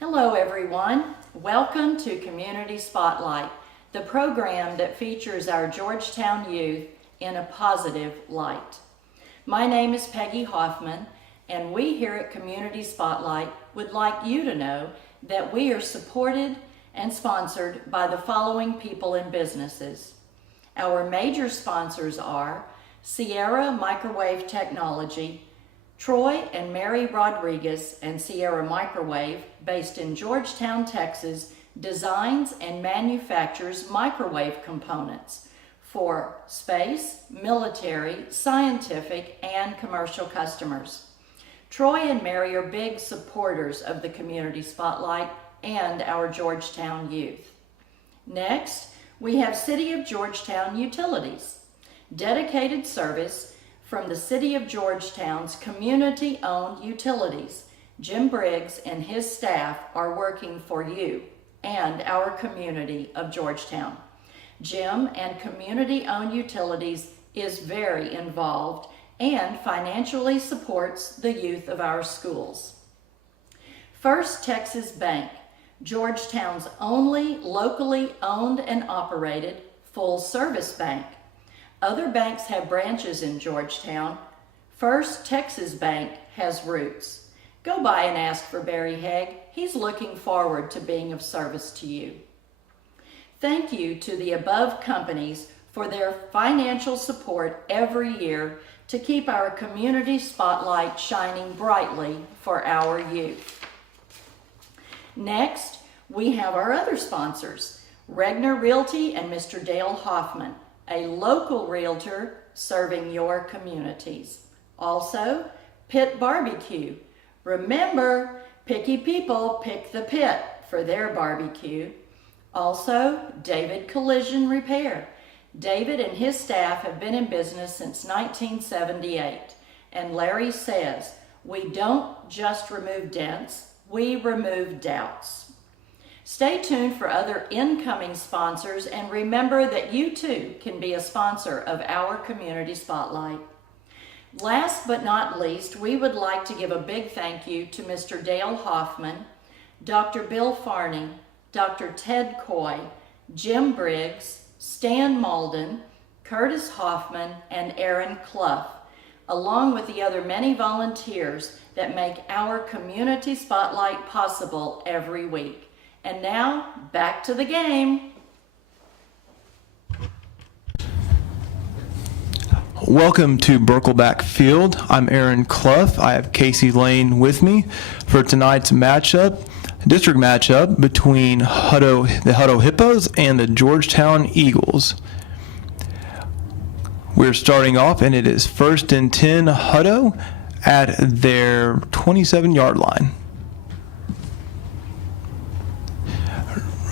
Hello everyone. Welcome to Community Spotlight, the program that features our Georgetown youth in a positive light. My name is Peggy Hoffman, and we here at Community Spotlight would like you to know that we are supported and sponsored by the following people and businesses. Our major sponsors are Sierra Microwave Technology, Troy and Mary Rodriguez and Sierra Microwave, based in Georgetown, Texas, designs and manufactures microwave components for space, military, scientific, and commercial customers. Troy and Mary are big supporters of the Community Spotlight and our Georgetown youth. Next, we have City of Georgetown Utilities, dedicated service from the City of Georgetown's community-owned utilities. Jim Briggs and his staff are working for you and our community of Georgetown. Jim and community-owned utilities is very involved and financially supports the youth of our schools. First Texas Bank, Georgetown's only locally owned and operated full-service bank. Other banks have branches in Georgetown. First Texas Bank has roots. Go by and ask for Barry Haig. He's looking forward to being of service to you. Thank you to the above companies for their financial support every year to keep our community spotlight shining brightly for our youth. Next, we have our other sponsors, Regner Realty and Mr. Dale Hoffman, a local realtor serving your communities. Also, Pit Barbecue. Remember, picky people pick the pit for their barbecue. Also, David Collision Repair. David and his staff have been in business since 1978. And Larry says, we don't just remove dents, we remove doubts. Stay tuned for other incoming sponsors, and remember that you too can be a sponsor of our Community Spotlight. Last but not least, we would like to give a big thank you to Mr. Dale Hoffman, Dr. Bill Farney, Dr. Ted Coy, Jim Briggs, Stan Malden, Curtis Hoffman, and Aaron Clough, along with the other many volunteers that make our Community Spotlight possible every week. And now, back to the game. Welcome to Birkelback Field. I'm Aaron Clough. I have Casey Lane with me for tonight's district matchup between the Hutto Hippos and the Georgetown Eagles. We're starting off, and it is 1st and 10 Hutto at their 27-yard line.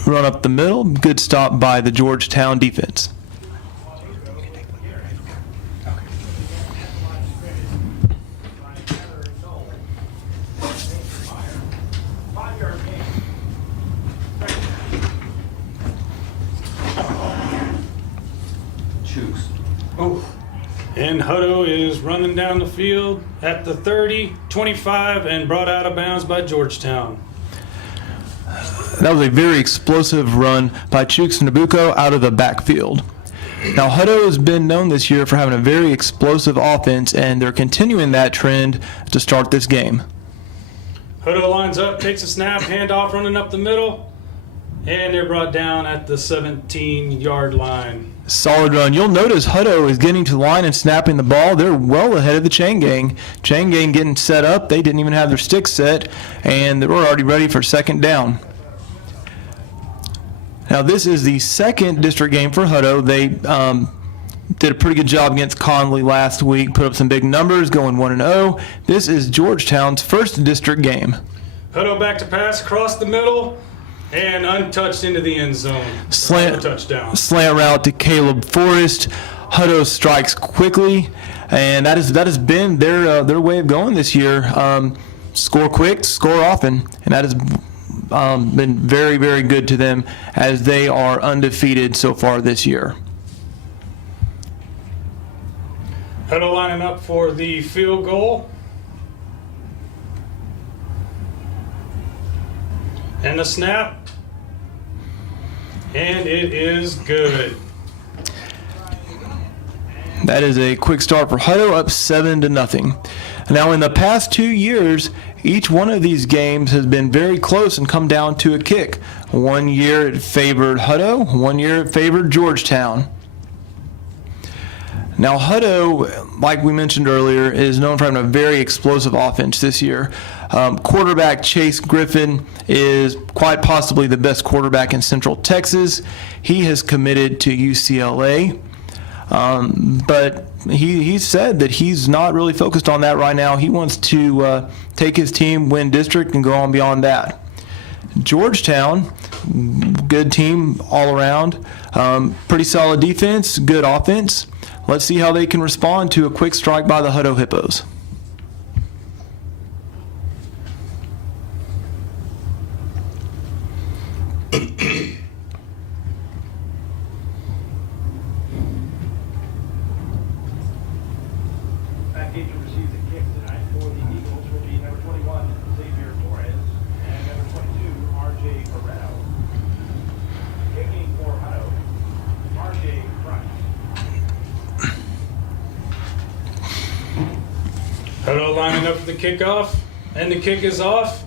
Run up the middle, good stop by the Georgetown defense. And Hutto is running down the field at the 30, 25, and brought out of bounds by Georgetown. That was a very explosive run by Chooks Nabucco out of the backfield. Now, Hutto has been known this year for having a very explosive offense, and they're continuing that trend to start this game. Hutto lines up, takes a snap, handoff, running up the middle, and they're brought down at the 17-yard line. Solid run. You'll notice Hutto is getting to the line and snapping the ball. They're well ahead of the chain gang. Chain gang getting set up. They didn't even have their sticks set, and they were already ready for second down. Now, this is the second district game for Hutto. They did a pretty good job against Conley last week, put up some big numbers, going 1-0. This is Georgetown's first district game. Hutto back to pass across the middle and untouched into the end zone. Touchdown. Slant route to Caleb Forrest. Hutto strikes quickly, and that has been their way of going this year. Score quick, score often, and that has been very, very good to them as they are undefeated so far this year. Hutto lining up for the field goal. And the snap. And it is good. That is a quick start for Hutto, up 7-0. Now, in the past 2 years, each one of these games has been very close and come down to a kick. 1 year it favored Hutto, 1 year it favored Georgetown. Now, Hutto, like we mentioned earlier, is known for having a very explosive offense this year. Quarterback Chase Griffin is quite possibly the best quarterback in Central Texas. He has committed to UCLA. But he said that he's not really focused on that right now. He wants to take his team, win district, and go on beyond that. Georgetown, good team all around. Pretty solid defense, good offense. Let's see how they can respond to a quick strike by the Hutto Hippos. Hutto lining up for the kickoff, and the kick is off.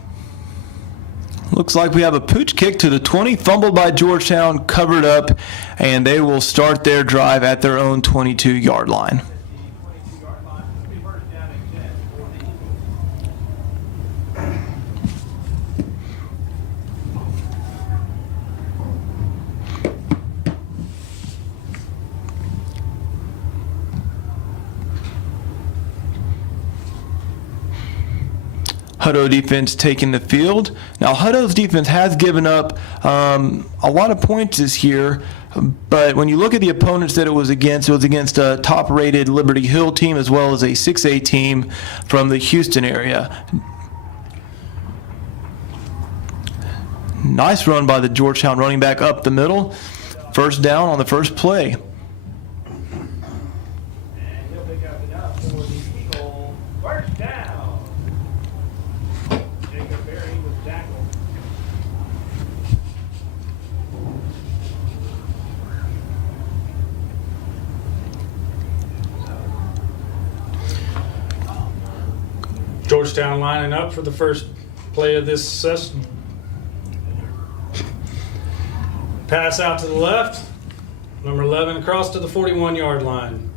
Looks like we have a pooch kick to the 20, fumbled by Georgetown, covered up, and they will start their drive at their own 22-yard line. Hutto defense taking the field. Now, Hutto's defense has given up a lot of points this year, but when you look at the opponents that it was against a top-rated Liberty Hill team as well as a 6A team from the Houston area. Nice run by the Georgetown running back up the middle. First down on the first play. Georgetown lining up for the first play of this session. Pass out to the left. Number 11 across to the 41-yard line.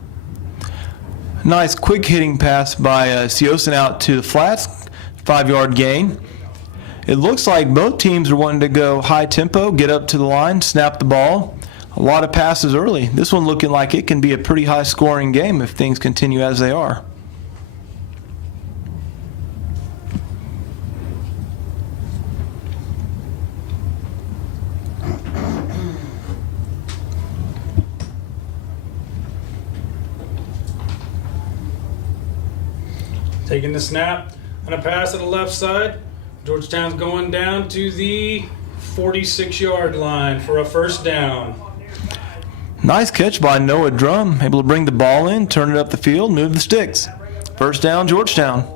Nice quick hitting pass by Siosin out to the flats. 5-yard gain. It looks like both teams are wanting to go high tempo, get up to the line, snap the ball. A lot of passes early. This one looking like it can be a pretty high scoring game if things continue as they are. Taking the snap and a pass to the left side. Georgetown's going down to the 46-yard line for a first down. Nice catch by Noah Drum, able to bring the ball in, turn it up the field, move the sticks. First down, Georgetown.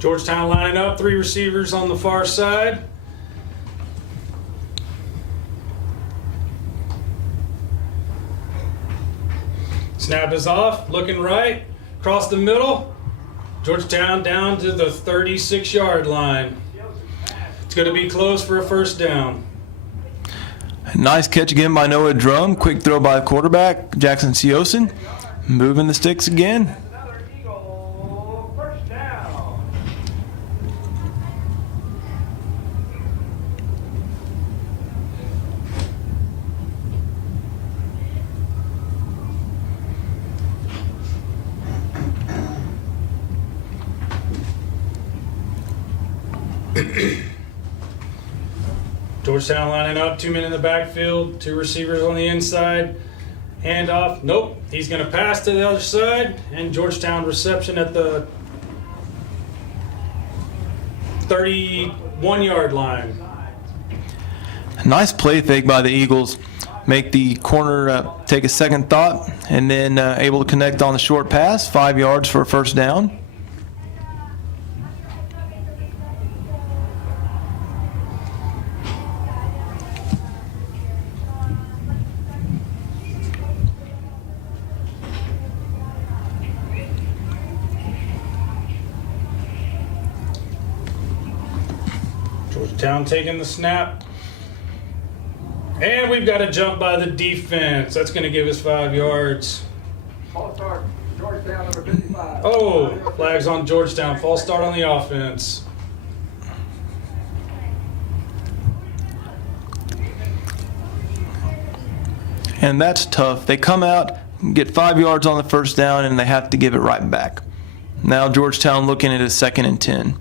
Georgetown lining up, 3 receivers on the far side. Snap is off, looking right, across the middle. Georgetown down to the 36-yard line. It's going to be close for a first down. Nice catch again by Noah Drum. Quick throw by the quarterback, Jackson Siosin. Moving the sticks again. Georgetown lining up, 2 men in the backfield, 2 receivers on the inside. Hand off, nope. He's going to pass to the other side, and Georgetown reception at the 31-yard line. Nice play fake by the Eagles. Make the corner take a second thought, and then able to connect on the short pass, 5 yards for a first down. Georgetown taking the snap. And we've got a jump by the defense. That's going to give us 5 yards. False start, Georgetown, number 55. Oh, flags on Georgetown. False start on the offense. And that's tough. They come out, get 5 yards on the first down, and they have to give it right back. Now Georgetown looking at a 2nd and 10,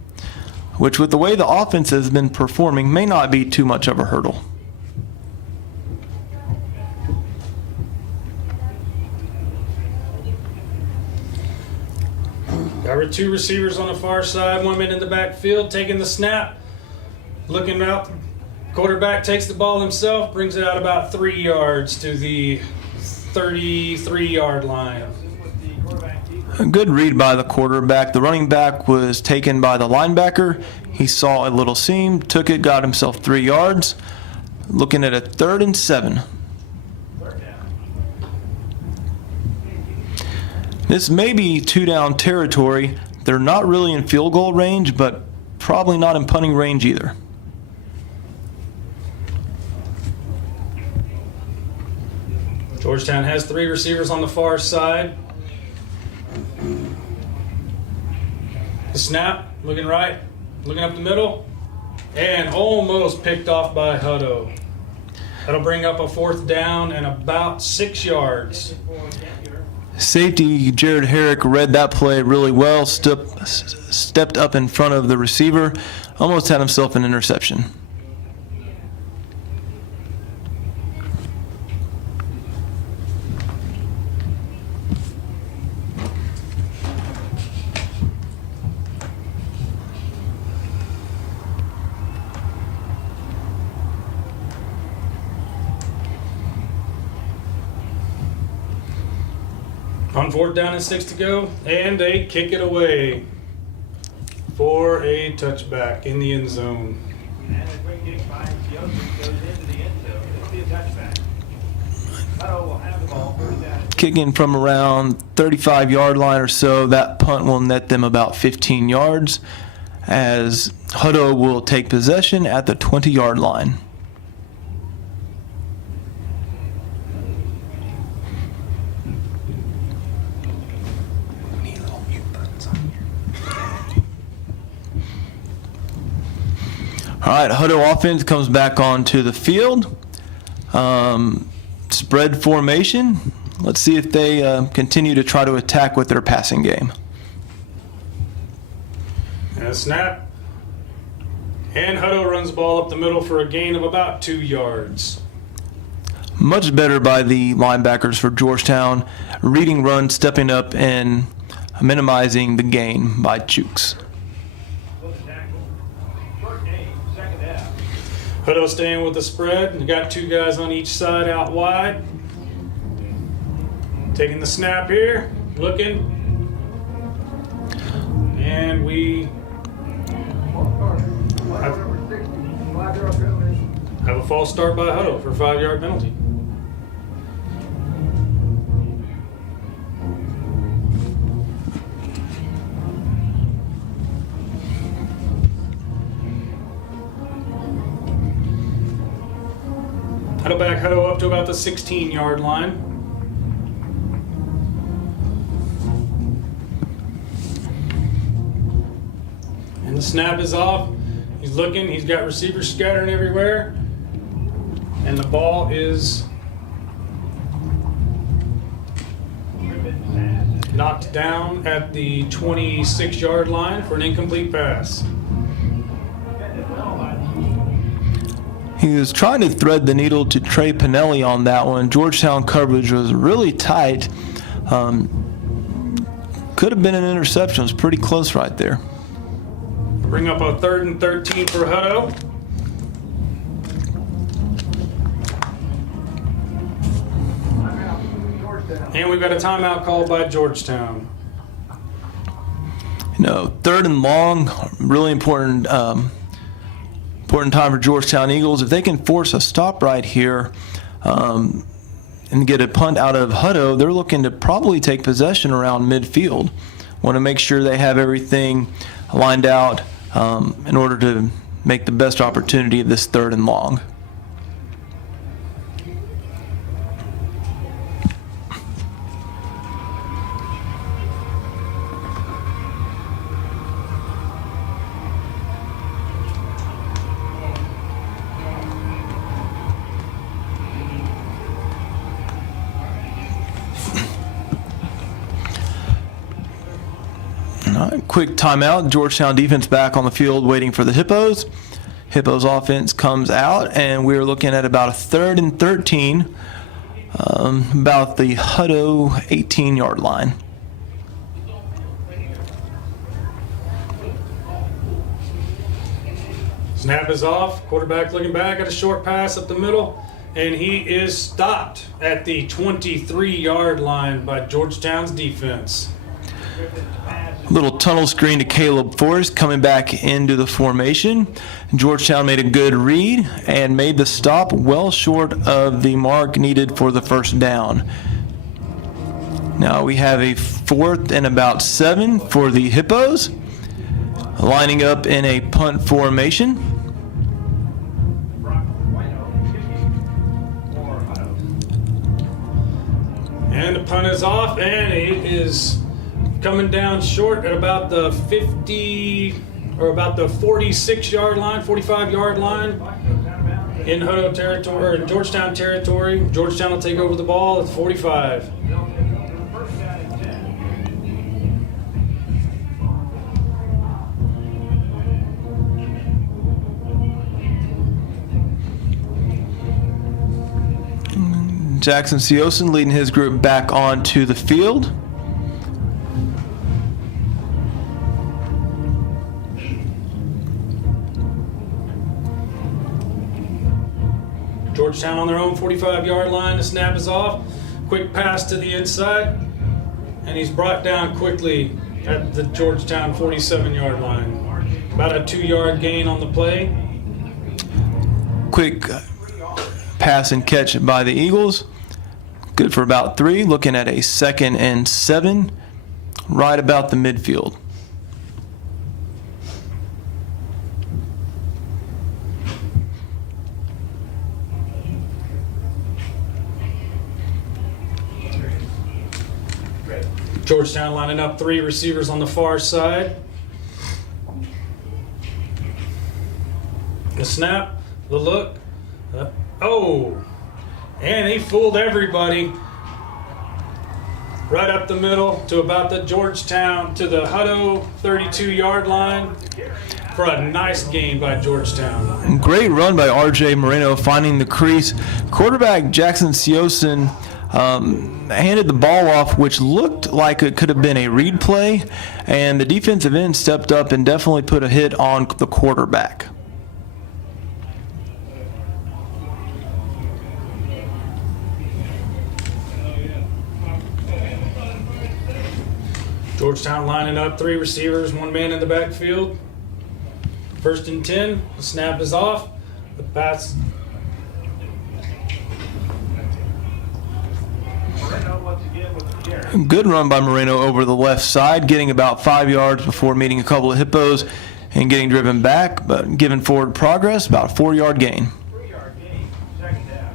which with the way the offense has been performing may not be too much of a hurdle. Got our 2 receivers on the far side, 1 man in the backfield, taking the snap, looking out. Quarterback takes the ball himself, brings it out about 3 yards to the 33-yard line. A good read by the quarterback. The running back was taken by the linebacker. He saw a little seam, took it, got himself 3 yards. Looking at a 3rd and 7. This may be 2-down territory. They're not really in field goal range, but probably not in punting range either. Georgetown has 3 receivers on the far side. The snap, looking right, looking up the middle, and almost picked off by Hutto. That'll bring up a 4th down and about 6 yards. Safety Jared Herrick read that play really well, stepped up in front of the receiver, almost had himself an interception. On 4th down and 6 to go, and they kick it away for a touchback in the end zone. And a quick kick by Joseph goes into the end zone. It'll be a touchback. Hutto will have the ball. Kicking from around 35-yard line or so, that punt will net them about 15 yards as Hutto will take possession at the 20-yard line. All right, Hutto offense comes back onto the field. Spread formation. Let's see if they continue to try to attack with their passing game. And a snap. And Hutto runs the ball up the middle for a gain of about 2 yards. Much better by the linebackers for Georgetown. Reading run, stepping up, and minimizing the gain by Chooks. Hutto staying with the spread. You got 2 guys on each side out wide. Taking the snap here, looking. And we have a false start by Hutto for a 5-yard penalty. Hutto up to about the 16-yard line. And the snap is off. He's looking. He's got receivers scattering everywhere. And the ball is knocked down at the 26-yard line for an incomplete pass. He was trying to thread the needle to Trey Pinelli on that one. Georgetown coverage was really tight. Could have been an interception. It was pretty close right there. Bring up a 3rd and 13 for Hutto. And we've got a timeout called by Georgetown. Third and long, really important important time for Georgetown Eagles. If they can force a stop right here and get a punt out of Hutto, they're looking to probably take possession around midfield. Want to make sure they have everything lined out in order to make the best opportunity of this third and long. All right, quick timeout. Georgetown defense back on the field waiting for the Hippos. Hippos offense comes out, and we're looking at about a 3rd and 13, about the Hutto 18-yard line. Snap is off. Quarterback looking back at a short pass up the middle, and he is stopped at the 23-yard line by Georgetown's defense. Little tunnel screen to Caleb Forrest coming back into the formation. Georgetown made a good read and made the stop well short of the mark needed for the first down. Now we have a 4th and about 7 for the Hippos, lining up in a punt formation. And the punt is off, and it is coming down short at about the 50 or about the 46-yard line, 45-yard line in Hutto territory, or Georgetown territory. Georgetown will take over the ball at 45. Jackson Siosen leading his group back onto the field. Georgetown on their own 45-yard line. The snap is off. Quick pass to the inside. And he's brought down quickly at the Georgetown 47-yard line. About a 2-yard gain on the play. Quick pass and catch by the Eagles. Good for about 3. Looking at a 2nd and 7 right about the midfield. Georgetown lining up 3 receivers on the far side. The snap, the look. And he fooled everybody. Right up the middle to about the Georgetown, to the Hutto 32-yard line for a nice gain by Georgetown. Great run by R.J. Moreno finding the crease. Quarterback Jackson Siosen handed the ball off, which looked like it could have been a read play, and the defensive end stepped up and definitely put a hit on the quarterback. Georgetown lining up 3 receivers, 1 man in the backfield. 1st and 10, the snap is off. The pass. Good run by Moreno over the left side, getting about 5 yards before meeting a couple of Hippos and getting driven back, but given forward progress, about a 4-yard gain. 3-yard gain, 2nd down.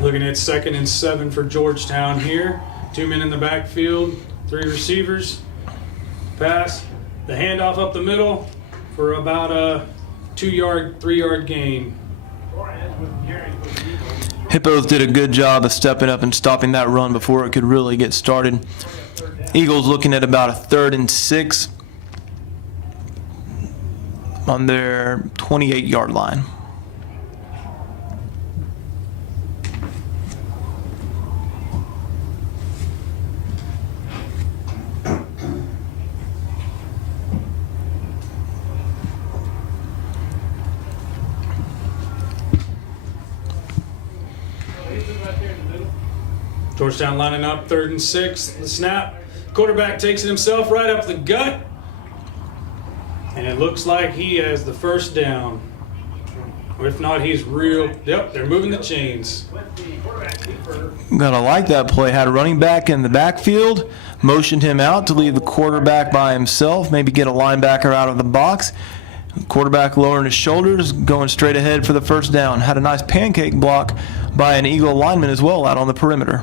Looking at 2nd and 7 for Georgetown here. 2 men in the backfield, 3 receivers. Pass, the handoff up the middle for about a 2-yard, 3-yard gain. Hippos did a good job of stepping up and stopping that run before it could really get started. Eagles looking at about a 3rd and 6 on their 28-yard line. Georgetown lining up 3rd and 6. The snap. Quarterback takes it himself right up the gut. And it looks like he has the first down. Or if not, he's real. Yep, they're moving the chains. Gonna like that play. Had a running back in the backfield, motioned him out to leave the quarterback by himself, maybe get a linebacker out of the box. Quarterback lowering his shoulders, going straight ahead for the first down. Had a nice pancake block by an Eagle lineman as well out on the perimeter.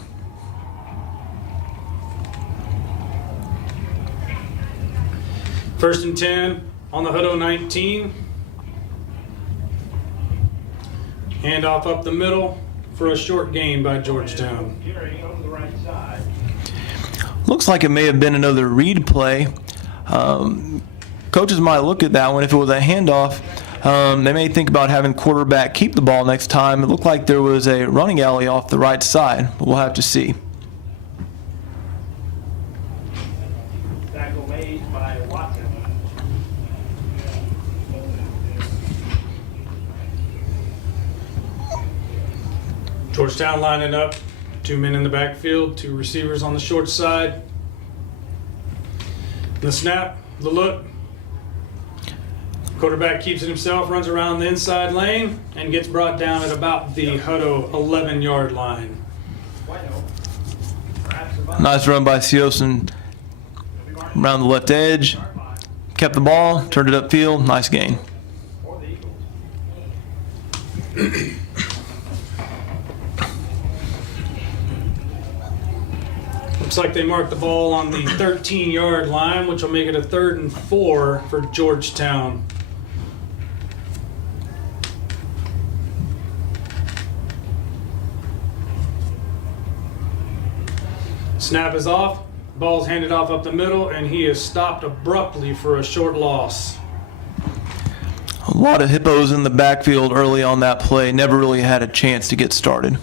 First and 10 on the Hutto 19. Handoff up the middle for a short gain by Georgetown. Over the right side. Looks like it may have been another read play. Coaches might look at that one. If it was a handoff, they may think about having quarterback keep the ball next time. It looked like there was a running alley off the right side, but we'll have to see. Tackle made by Watson. Georgetown lining up. 2 men in the backfield, 2 receivers on the short side. The snap, the look. Quarterback keeps it himself, runs around the inside lane, and gets brought down at about the Hutto 11-yard line. Nice run by Siosen around the left edge. Kept the ball, turned it upfield. Nice gain. Looks like they marked the ball on the 13-yard line, which will make it a 3rd and 4 for Georgetown. Snap is off, ball's handed off up the middle, and he is stopped abruptly for a short loss. A lot of hippos in the backfield early on that play. Never really had a chance to get started.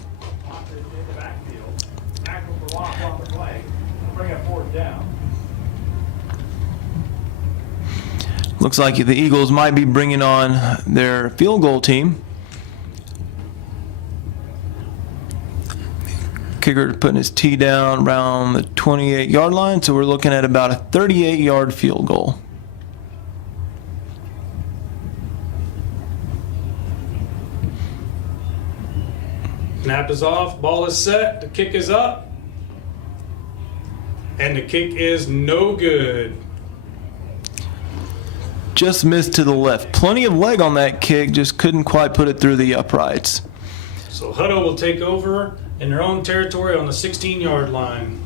Looks like the Eagles might be bringing on their field goal team. Kicker putting his tee down around the 28-yard line, so we're looking at about a 38-yard field goal. Snap is off, ball is set, the kick is up, and the kick is no good. Just missed to the left. Plenty of leg on that kick, just couldn't quite put it through the uprights. So Hutto will take over in their own territory on the 16-yard line.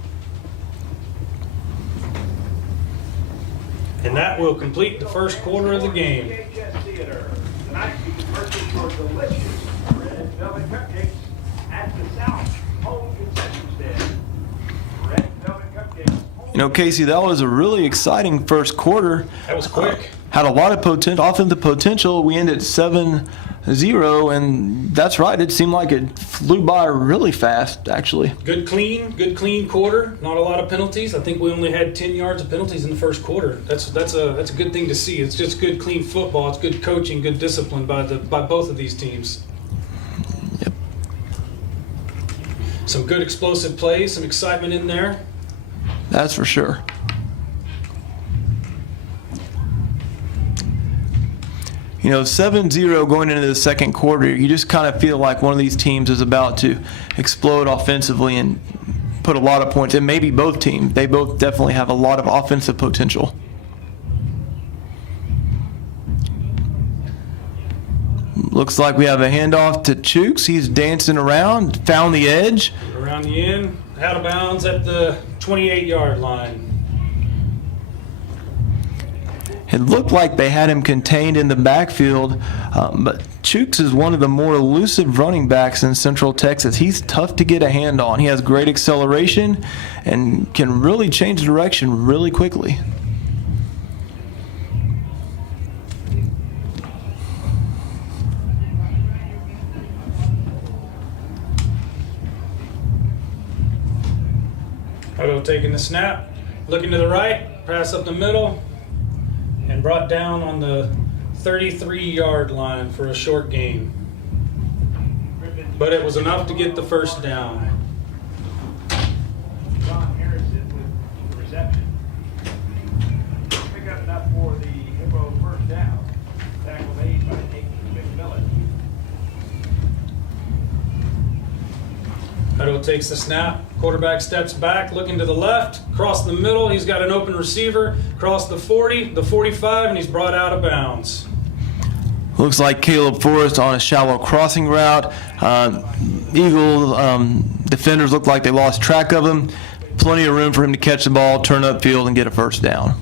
And that will complete the first quarter of the game. VHS Theater. Tonight you can purchase your delicious red velvet cupcakes at the South Home Concession Stand. Red velvet cupcakes. You know, Casey, that was a really exciting first quarter. That was quick. Had a lot of offensive potential. We ended 7-0, and that's right. It seemed like it flew by really fast, actually. Good clean quarter. Not a lot of penalties. I think we only had 10 yards of penalties in the first quarter. That's a good thing to see. It's just good, clean football. It's good coaching, good discipline by both of these teams. Yep. Some good explosive plays, some excitement in there. That's for sure. You know, 7-0 going into the second quarter, you just kind of feel like one of these teams is about to explode offensively and put a lot of points. And maybe both teams. They both definitely have a lot of offensive potential. Looks like we have a handoff to Chooks. He's dancing around, found the edge. Around the end, out of bounds at the 28-yard line. It looked like they had him contained in the backfield, but Chooks is one of the more elusive running backs in Central Texas. He's tough to get a hand on. He has great acceleration and can really change direction really quickly. Hutto taking the snap, looking to the right, pass up the middle, and brought down on the 33-yard line for a short gain. But it was enough to get the first down. Hutto takes the snap. Quarterback steps back, looking to the left, across the middle. He's got an open receiver, across the 40, the 45, and he's brought out of bounds. Looks like Caleb Forrest on a shallow crossing route. Eagle defenders look like they lost track of him. Plenty of room for him to catch the ball, turn upfield, and get a first down.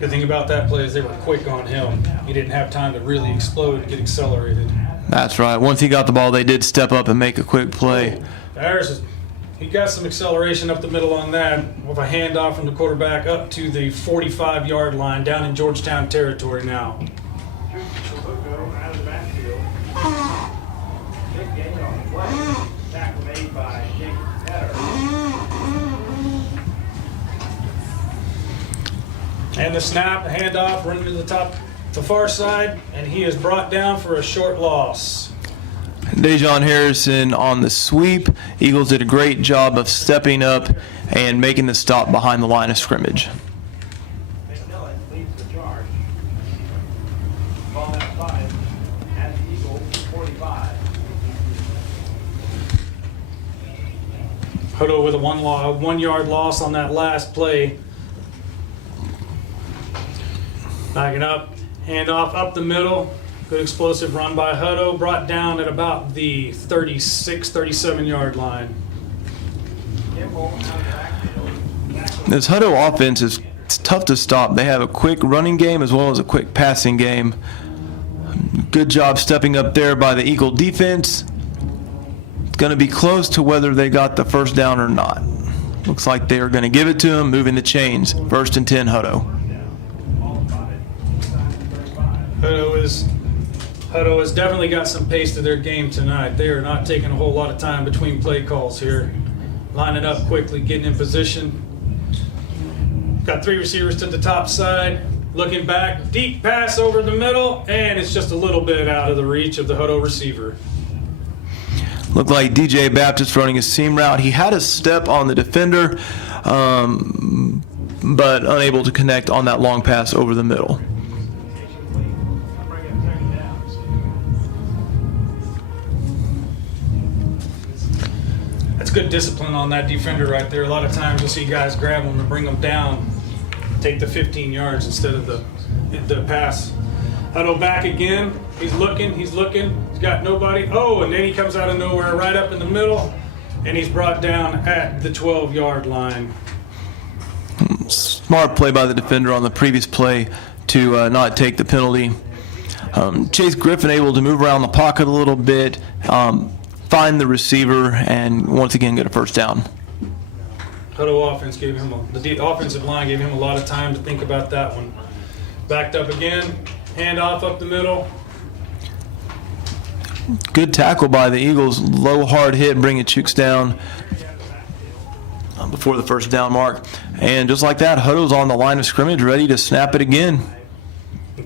Good thing about that play is they were quick on him. He didn't have time to really explode and get accelerated. That's right. Once he got the ball, they did step up and make a quick play. He got some acceleration up the middle on that with a handoff from the quarterback up to the 45-yard line down in Georgetown territory now. Hutto out of the backfield. Big gain on the play. Tackle made by Hutto. And the snap, handoff, running to the far side, and he is brought down for a short loss. Dejon Harrison on the sweep. Eagles did a great job of stepping up and making the stop behind the line of scrimmage. McMillan leads the charge. Ball outside at the Eagle 45. Hutto with a 1 yard loss on that last play. Backing up, handoff up the middle. Good explosive run by Hutto, brought down at about the 36, 37-yard line. Kimball out of the backfield. This Hutto offense is tough to stop. They have a quick running game as well as a quick passing game. Good job stepping up there by the Eagle defense. It's going to be close to whether they got the first down or not. Looks like they are going to give it to him, moving the chains. 1st and 10, Hutto. Hutto has definitely got some pace to their game tonight. They are not taking a whole lot of time between play calls here. Lining up quickly, getting in position. Got 3 receivers to the top side. Looking back, deep pass over the middle, and it's just a little bit out of the reach of the Hutto receiver. Looked like DJ Baptist running a seam route. He had a step on the defender, but unable to connect on that long pass over the middle. That's good discipline on that defender right there. A lot of times you'll see guys grab them and bring them down, take the 15 yards instead of the pass. Hutto back again. He's looking. He's got nobody. Oh, and then he comes out of nowhere right up in the middle, and he's brought down at the 12-yard line. Smart play by the defender on the previous play to not take the penalty. Chase Griffin able to move around the pocket a little bit, find the receiver, and once again get a first down. Hutto offense gave him the offensive line gave him a lot of time to think about that one. Backed up again, handoff up the middle. Good tackle by the Eagles. Low hard hit, bringing Chooks down before the first down mark. And just like that, Hutto's on the line of scrimmage, ready to snap it again.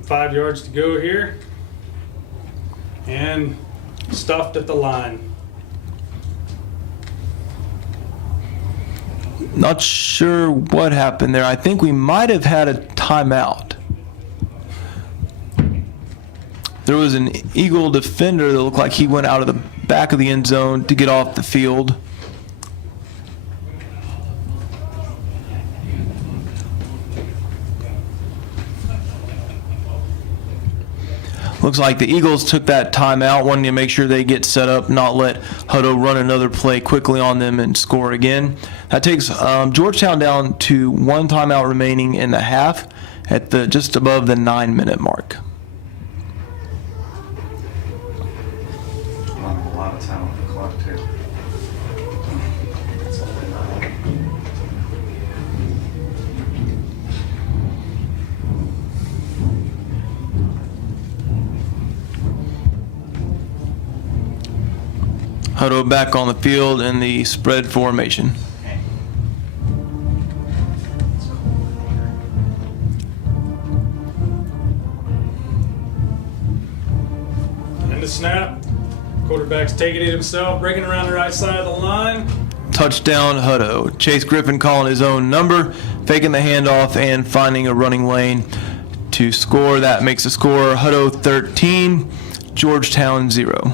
5 yards to go here. And stuffed at the line. Not sure what happened there. I think we might have had a timeout. There was an Eagle defender that looked like he went out of the back of the end zone to get off the field. Looks like the Eagles took that timeout, wanting to make sure they get set up, not let Hutto run another play quickly on them and score again. That takes Georgetown down to 1 timeout remaining in the half at just above the 9-minute mark. A lot of time on the clock, too. Hutto back on the field in the spread formation. And the snap. Quarterback's taking it himself, breaking around the right side of the line. Touchdown, Hutto. Chase Griffin calling his own number, faking the handoff, and finding a running lane to score. That makes the score Hutto 13, Georgetown 0.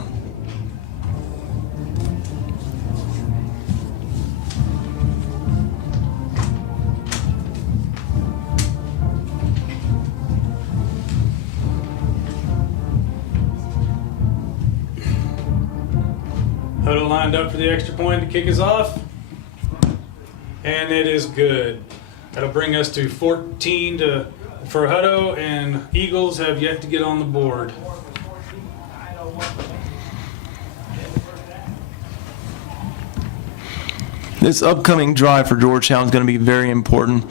Hutto lined up for the extra point. The kick is off. And it is good. That'll bring us to 14 for Hutto, and Eagles have yet to get on the board. This upcoming drive for Georgetown is going to be very important.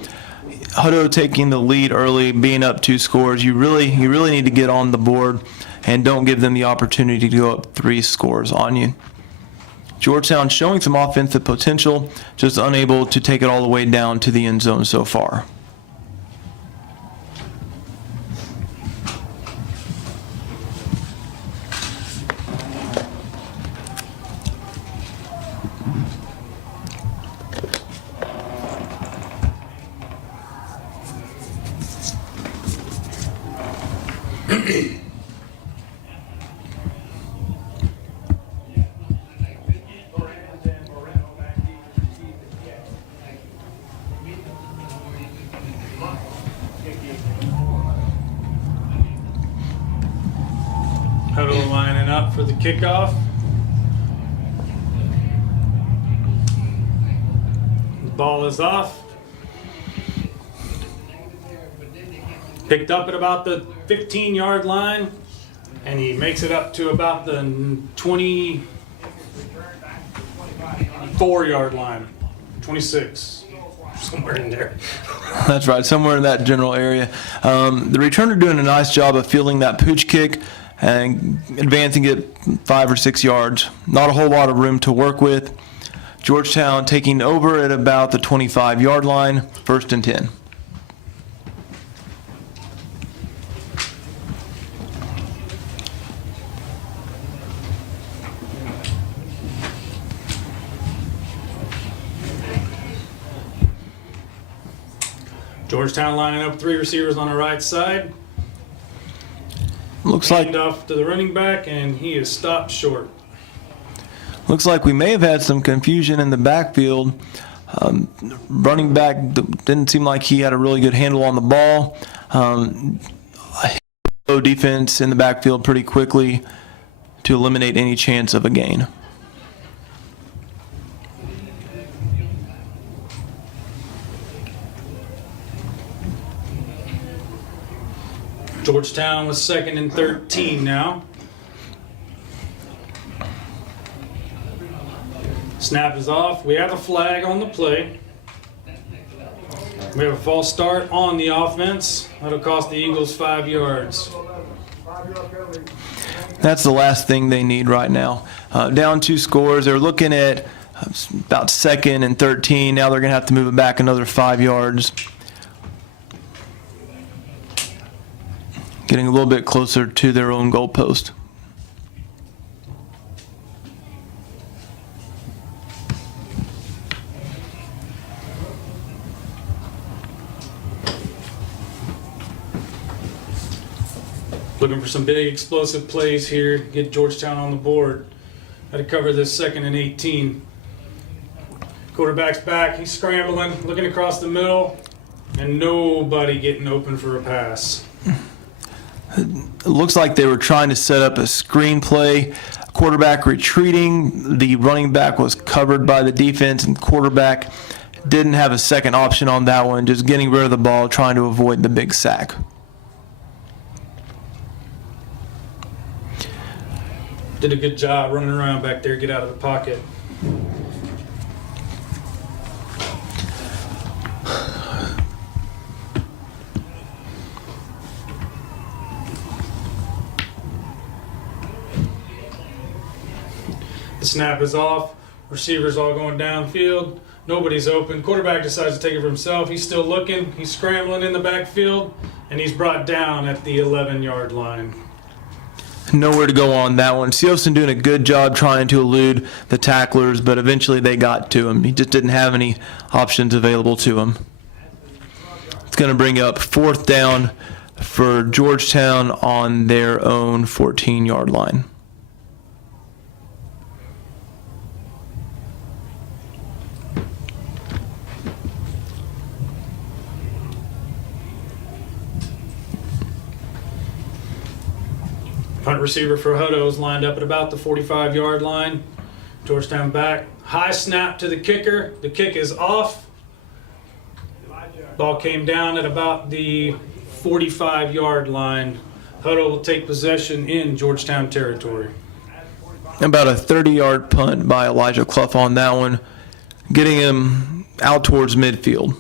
Hutto taking the lead early, being up 2 scores, you really need to get on the board and don't give them the opportunity to go up 3 scores on you. Georgetown showing some offensive potential, just unable to take it all the way down to the end zone so far. Hutto lining up for the kickoff. The ball is off. Picked up at about the 15-yard line, and he makes it up to about the 24-yard line. 26, somewhere in there. That's right, somewhere in that general area. The returner doing a nice job of fielding that pooch kick and advancing it 5 or 6 yards. Not a whole lot of room to work with. Georgetown taking over at about the 25-yard line, 1st and 10. Georgetown lining up 3 receivers on the right side. Looks like Hand off to the running back, and he is stopped short. we may have had some confusion in the backfield. Running back didn't seem like he had a really good handle on the ball. Defense in the backfield pretty quickly to eliminate any chance of a gain. Georgetown was 2nd and 13 now. Snap is off. We have a flag on the play. We have a false start on the offense. That'll cost the Eagles 5 yards. That's the last thing they need right now. Down 2 scores. They're looking at about 2nd and 13. Now they're going to have to move it back another 5 yards. Getting a little bit closer to their own goal post. Looking for some big explosive plays here. Get Georgetown on the board. Had to cover this 2nd and 18. Quarterback's back. He's scrambling, looking across the middle, and nobody getting open for a pass. It looks like they were trying to set up a screen play. Quarterback retreating. The running back was covered by the defense, and quarterback didn't have a second option on that one, just getting rid of the ball, trying to avoid the big sack. Did a good job running around back there, get out of the pocket. The snap is off. Receivers all going downfield. Nobody's open. Quarterback decides to take it for himself. He's still looking. He's scrambling in the backfield, and he's brought down at the 11-yard line. Nowhere to go on that one. Seosin doing a good job trying to elude the tacklers, but eventually they got to him. He just didn't have any options available to him. It's going to bring up 4th down for Georgetown on their own 14-yard line. Punt receiver for Hutto is lined up at about the 45-yard line. Georgetown back. High snap to the kicker. The kick is off. Ball came down at about the 45-yard line. Hutto will take possession in Georgetown territory. About a 30-yard punt by Elijah Clough on that one, getting him out towards midfield.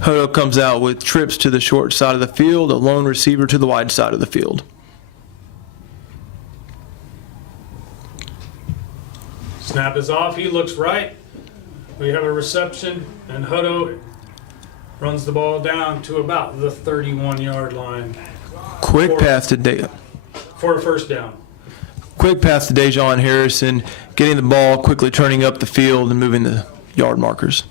Hutto comes out with trips to the short side of the field, a lone receiver to the wide side of the field. Snap is off. He looks right. We have a reception, and Hutto runs the ball down to about the 31-yard line Quick pass to for a first down. Quick pass to Dejon Harrison, getting the ball, quickly turning up the field and moving the yard markers.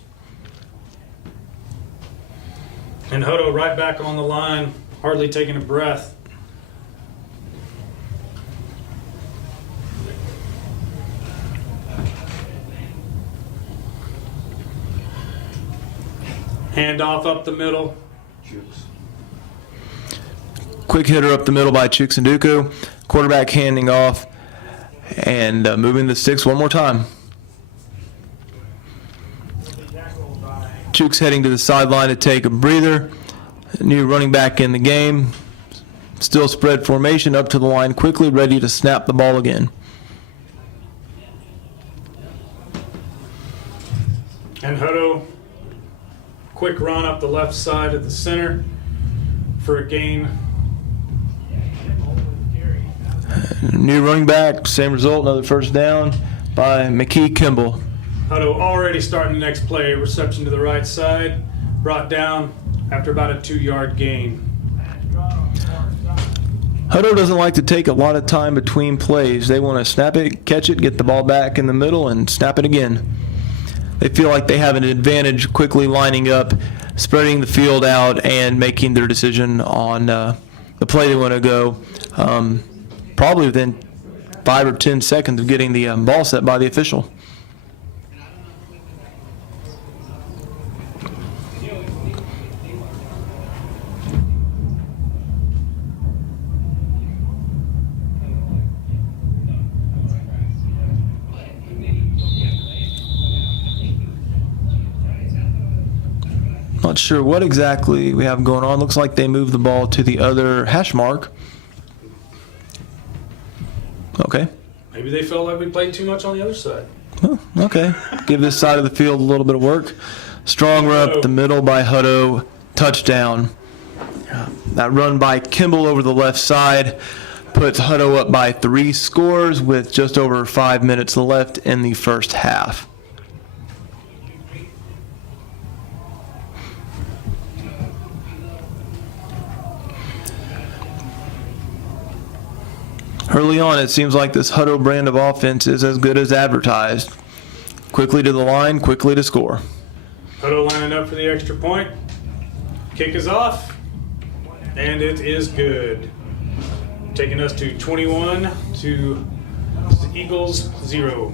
And Hutto right back on the line, hardly taking a breath. Handoff up the middle. Quick hitter up the middle by Chuksanduku. Quarterback handing off and moving the sticks one more time. Chuk's heading to the sideline to take a breather. New running back in the game. Still spread formation up to the line quickly, ready to snap the ball again. And Hutto, quick run up the left side of the center for a gain. New running back, same result, another first down by McKee Kimball. Hutto already starting the next play. Reception to the right side, brought down after about a 2-yard gain. Hutto doesn't like to take a lot of time between plays. They want to snap it, catch it, get the ball back in the middle, and snap it again. They feel like they have an advantage quickly lining up, spreading the field out, and making their decision on the play they want to go, probably within 5 or 10 seconds of getting the ball set by the official. Not sure what exactly we have going on. Looks like they moved the ball to the other hash mark. Okay. Maybe they felt like we played too much on the other side. Oh, okay. Give this side of the field a little bit of work. Strong run up the middle by Hutto. Touchdown. That run by Kimball over the left side puts Hutto up by 3 scores with just over 5 minutes left in the first half. Early on, it seems like this Hutto brand of offense is as good as advertised. Quickly to the line, quickly to score. Hutto lining up for the extra point. Kick is off, and it is good. Taking us to 21 to the Eagles 0.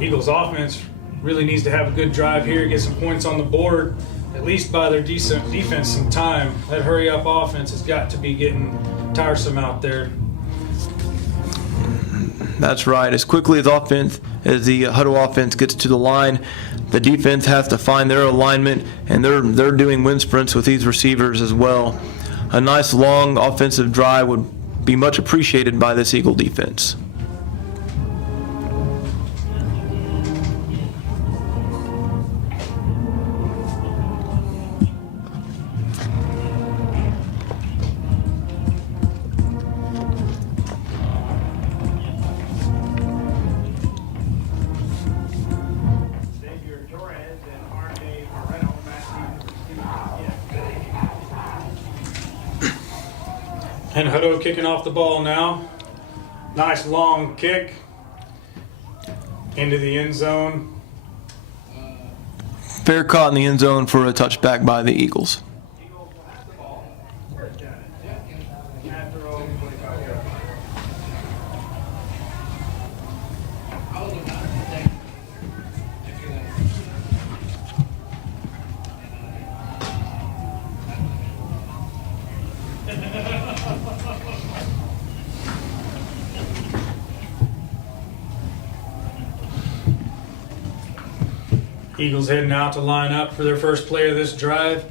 Eagles offense really needs to have a good drive here, get some points on the board, at least buy their decent defense some time. That hurry up offense has got to be getting tiresome out there. That's right. As quickly as the Hutto offense gets to the line, the defense has to find their alignment, and they're doing wind sprints with these receivers as well. A nice long offensive drive would be much appreciated by this Eagle defense. And Hutto kicking off the ball now. Nice long kick into the end zone. Fair caught in the end zone for a touchback by the Eagles. Eagles will have the ball. First down and 10. After 25 yards. Eagles heading out to line up for their first play of this drive.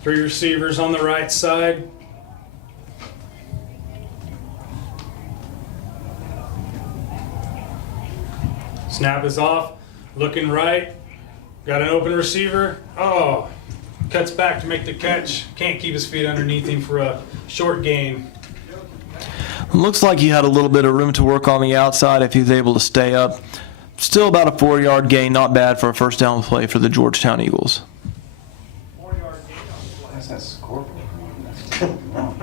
3 receivers on the right side. Snap is off. Looking right. Got an open receiver. Oh, cuts back to make the catch. Can't keep his feet underneath him for a short gain. Looks like he had a little bit of room to work on the outside if he was able to stay up. Still about a 4-yard gain, not bad for a first down play for the Georgetown Eagles. 4-yard gain on the play. That's that scoreboard. That's totally wrong.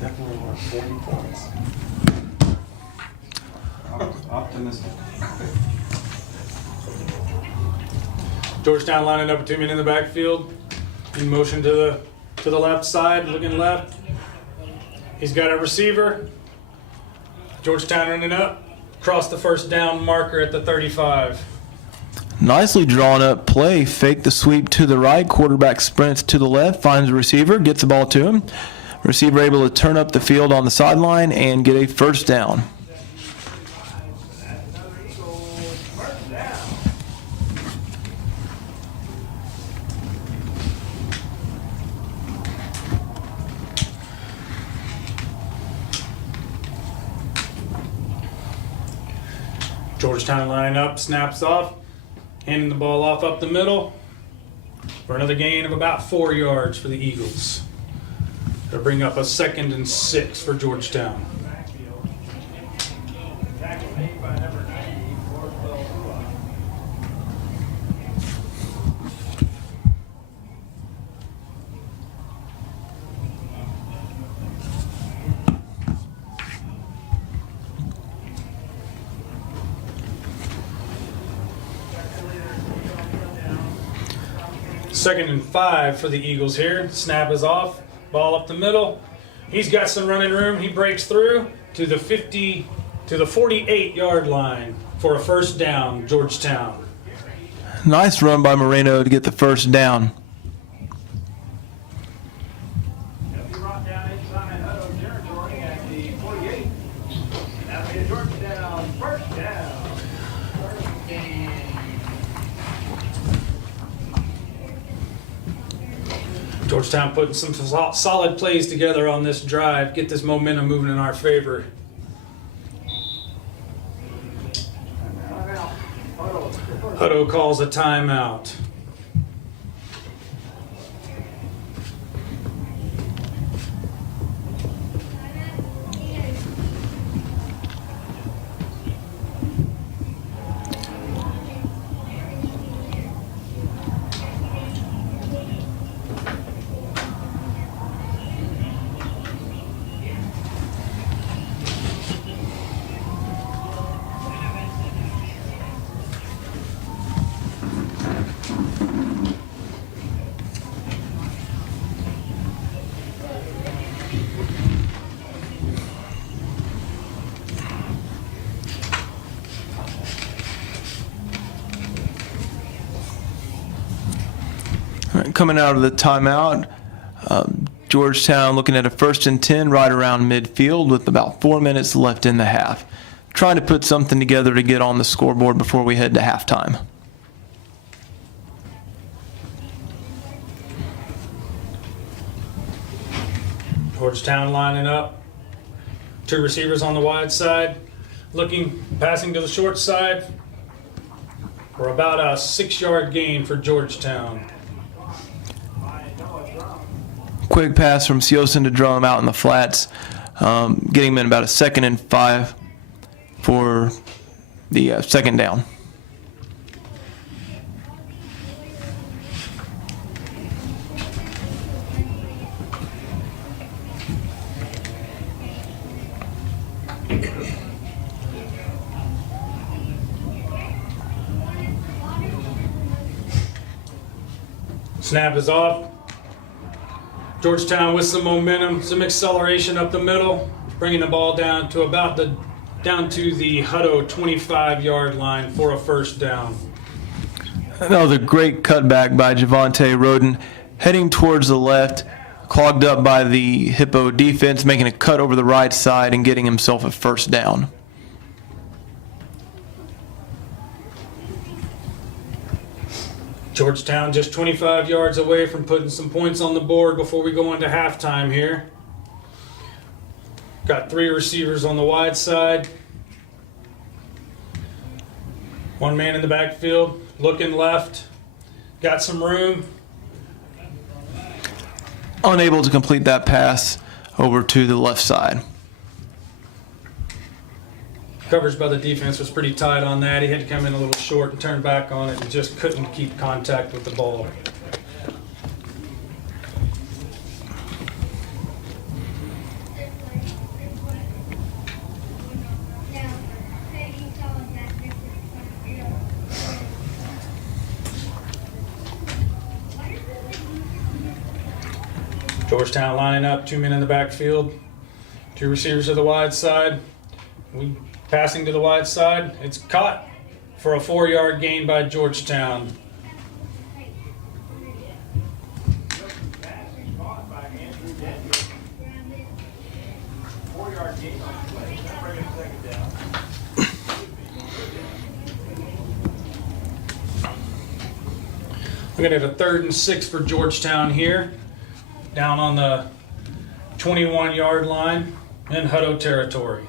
Definitely want 40 points. Optimistic. Georgetown lining up a 2-man in the backfield. In motion to the left side, looking left. He's got a receiver. Georgetown running up. Cross the first down marker at the 35. Nicely drawn up play. Fake the sweep to the right. Quarterback sprints to the left. Finds the receiver. Gets the ball to him. Receiver able to turn up the field on the sideline and get a first down. That's another Eagles first down. Georgetown lining up, snaps off, handing the ball off up the middle for another gain of about 4 yards for the Eagles. They'll bring up a 2nd and 6 for Georgetown. Backfield. Tackle made by number 90, Orville Hua. Second and 5 for the Eagles here. Snap is off. Ball up the middle. He's got some running room. He breaks through to the 48-yard line for a first down, Georgetown. Nice run by Moreno to get the first down. They'll be brought down inside Hutto territory at the 48. That'll be a Georgetown first down. Georgetown putting some solid plays together on this drive. Get this momentum moving in our favor. Hutto calls a timeout. Coming out of the timeout, Georgetown looking at a 1st and 10 right around midfield with about 4 minutes left in the half. Trying to put something together to get on the scoreboard before we head to halftime. Georgetown lining up. 2 receivers on the wide side. Passing to the short side for about a 6-yard gain for Georgetown. Quick pass from Siosen to Drum out in the flats, getting him in about a 2nd and 5 for the second down. Snap is off. Georgetown with some momentum, some acceleration up the middle, bringing the ball down to the Hutto 25-yard line for a first down. That was a great cutback by Javante Roden, heading towards the left, clogged up by the Hippo defense, making a cut over the right side and getting himself a first down. Georgetown just 25 yards away from putting some points on the board before we go into halftime here. Got 3 receivers on the wide side. 1 man in the backfield, looking left. Got some room. Unable to complete that pass over to the left side. Coverage by the defense was pretty tight on that. He had to come in a little short and turn back on it and just couldn't keep contact with the ball. Georgetown lining up, 2 men in the backfield, 2 receivers to the wide side. We passing to the wide side. It's caught for a 4-yard gain by Georgetown. Looking at a 3rd and 6 for Georgetown here, down on the 21-yard line in Hutto territory.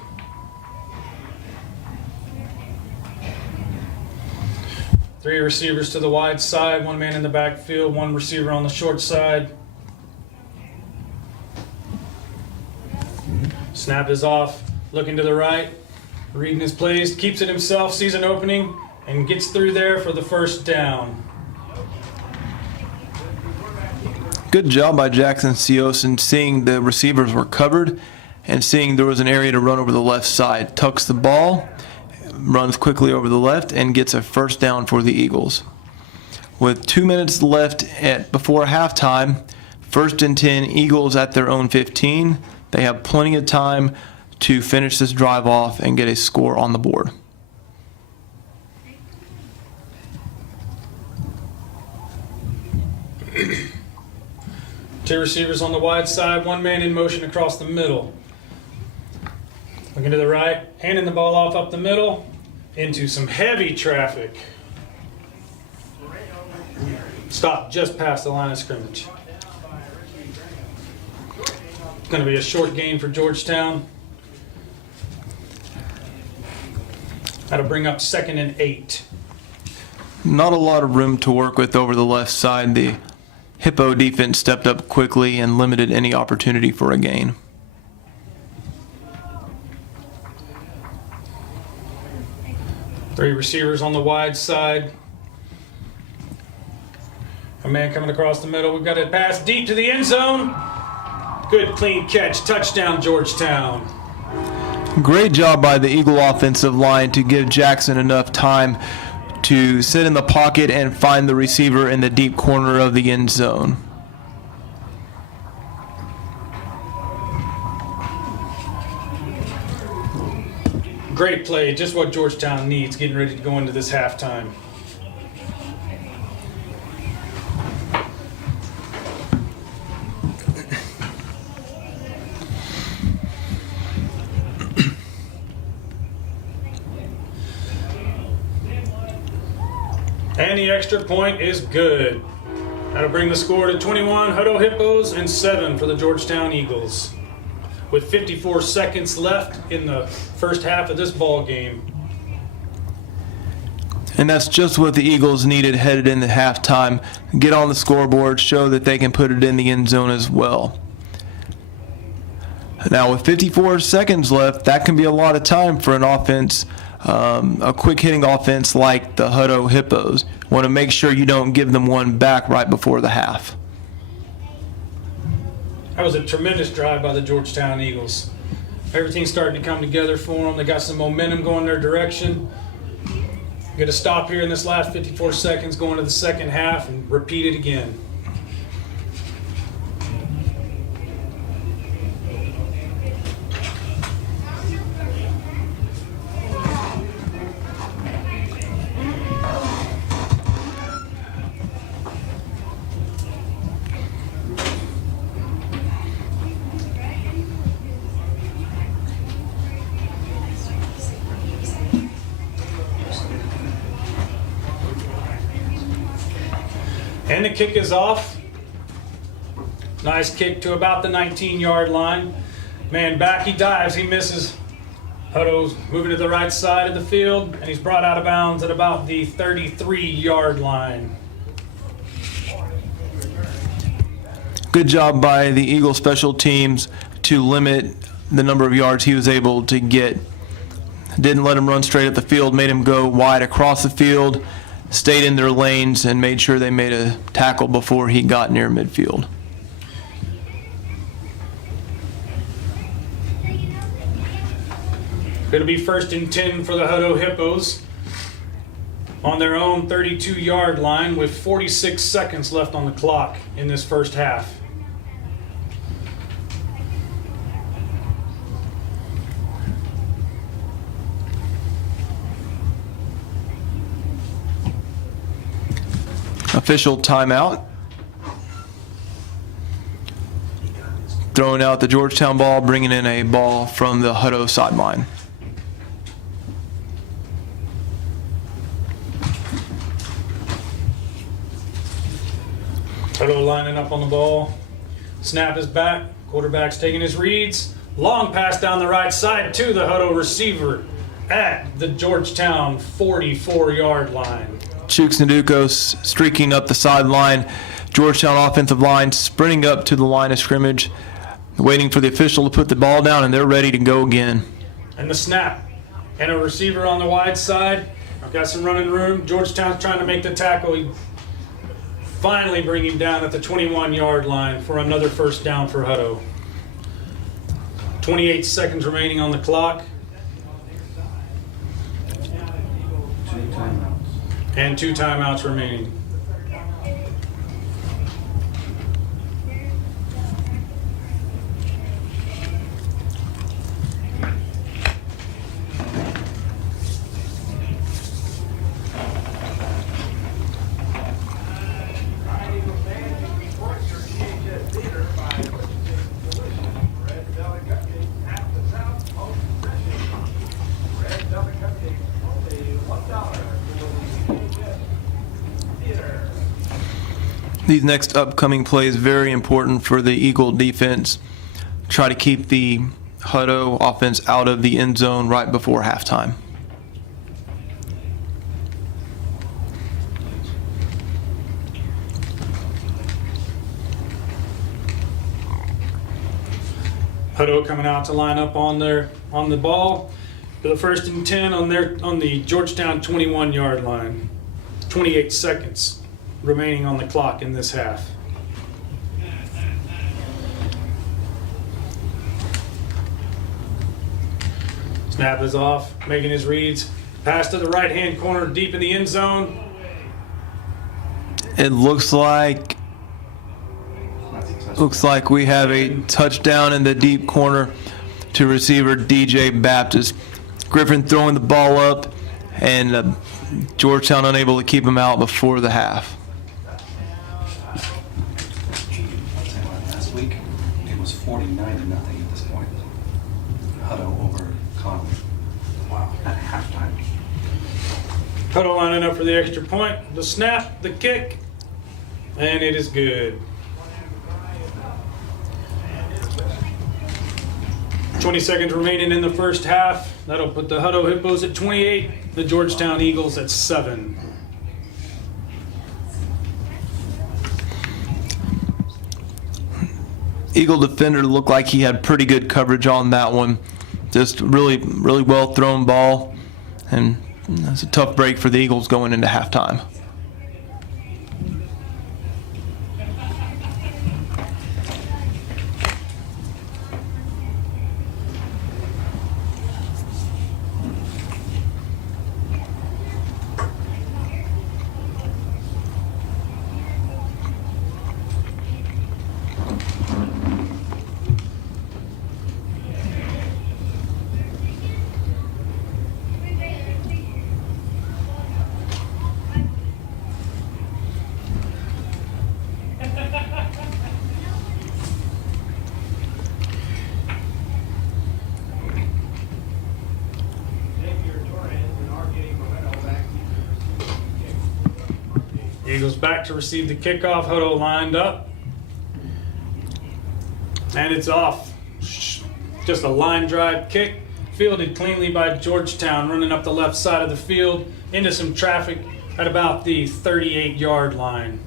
Three receivers to the wide side, 1 man in the backfield, 1 receiver on the short side. Snap is off, looking to the right, reading his plays, keeps it himself, sees an opening, and gets through there for the first down. Good job by Jackson Seosin seeing the receivers were covered and seeing there was an area to run over the left side. Tucks the ball, runs quickly over the left, and gets a first down for the Eagles. With 2 minutes left before halftime, 1st and 10, Eagles at their own 15. They have plenty of time to finish this drive off and get a score on the board. Two receivers on the wide side, 1 man in motion across the middle. Looking to the right, handing the ball off up the middle into some heavy traffic. Stopped just past the line of scrimmage. It's going to be a short gain for Georgetown. That'll bring up 2nd and 8. Not a lot of room to work with over the left side. The Hippo defense stepped up quickly and limited any opportunity for a gain. Three receivers on the wide side. A man coming across the middle. We've got a pass deep to the end zone. Good clean catch. Touchdown, Georgetown. Great job by the Eagle offensive line to give Jackson enough time to sit in the pocket and find the receiver in the deep corner of the end zone. Great play, just what Georgetown needs getting ready to go into this halftime. And the extra point is good. That'll bring the score to 21 Hutto Hippos and 7 for the Georgetown Eagles. With 54 seconds left in the first half of this ball game. And that's just what the Eagles needed headed into halftime. Get on the scoreboard, show that they can put it in the end zone as well. Now with 54 seconds left, that can be a lot of time for an offense, a quick hitting offense like the Hutto Hippos. Want to make sure you don't give them one back right before the half. That was a tremendous drive by the Georgetown Eagles. Everything's starting to come together for them. They got some momentum going their direction. Get a stop here in this last 54 seconds going to the second half and repeat it again. And the kick is off. Nice kick to about the 19-yard line. Man back, he dives, he misses. Hutto's moving to the right side of the field, and he's brought out of bounds at about the 33-yard line. Good job by the Eagle special teams to limit the number of yards he was able to get. Didn't let him run straight at the field, made him go wide across the field, stayed in their lanes, and made sure they made a tackle before he got near midfield. It'll be 1st and 10 for the Hutto Hippos on their own 32-yard line with 46 seconds left on the clock in this first half. Official timeout. Throwing out the Georgetown ball, bringing in a ball from the Hutto sideline. Hutto lining up on the ball. Snap is back. Quarterback's taking his reads. Long pass down the right side to the Hutto receiver at the Georgetown 44-yard line. Chooks Ndukos streaking up the sideline. Georgetown offensive line sprinting up to the line of scrimmage, waiting for the official to put the ball down, and they're ready to go again. And the snap. And a receiver on the wide side. I've got some running room. Georgetown's trying to make the tackle. He finally bring him down at the 21-yard line for another first down for Hutto. 28 seconds remaining on the clock. 2 timeouts. And 2 timeouts remaining. These next upcoming plays very important for the Eagle defense. Try to keep the Hutto offense out of the end zone right before halftime. Hutto coming out to line up on the ball for the 1st and 10 on the Georgetown 21-yard line. 28 seconds remaining on the clock in this half. Snap is off, making his reads. Pass to the right-hand corner, deep in the end zone. It looks like we have a touchdown in the deep corner to receiver DJ Baptist. Griffin throwing the ball up, and Georgetown unable to keep him out before the half. Last week, it was 49-0 at this point. Hutto over Conley. Wow. At halftime. Hutto lining up for the extra point. The snap, the kick, and it is good. 20 seconds remaining in the first half. That'll put the Hutto Hippos at 28, the Georgetown Eagles at 7. Eagle defender looked like he had pretty good coverage on that one. Just really well thrown ball, and it's a tough break for the Eagles going into halftime. Eagles back to receive the kickoff. Hutto lined up. And it's off. Just a line drive kick. Fielded cleanly by Georgetown, running up the left side of the field into some traffic at about the 38-yard line.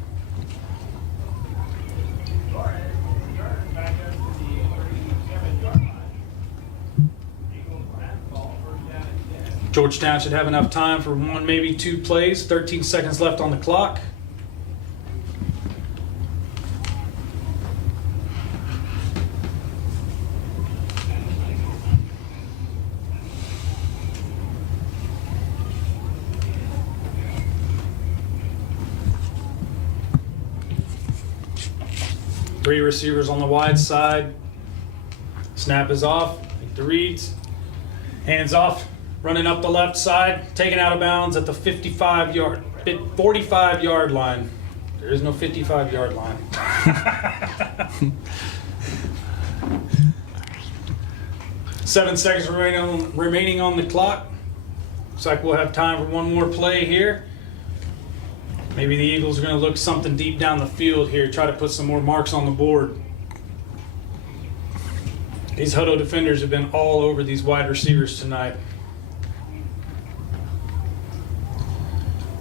Georgetown should have enough time for one, maybe two plays. 13 seconds left on the clock. Three receivers on the wide side. Snap is off. Make the reads. Hands off. Running up the left side. Taken out of bounds at the 45-yard line. There is no 55-yard line. 7 seconds remaining on the clock. Looks like we'll have time for one more play here. Maybe the Eagles are going to look something deep down the field here, try to put some more marks on the board. These Hutto defenders have been all over these wide receivers tonight.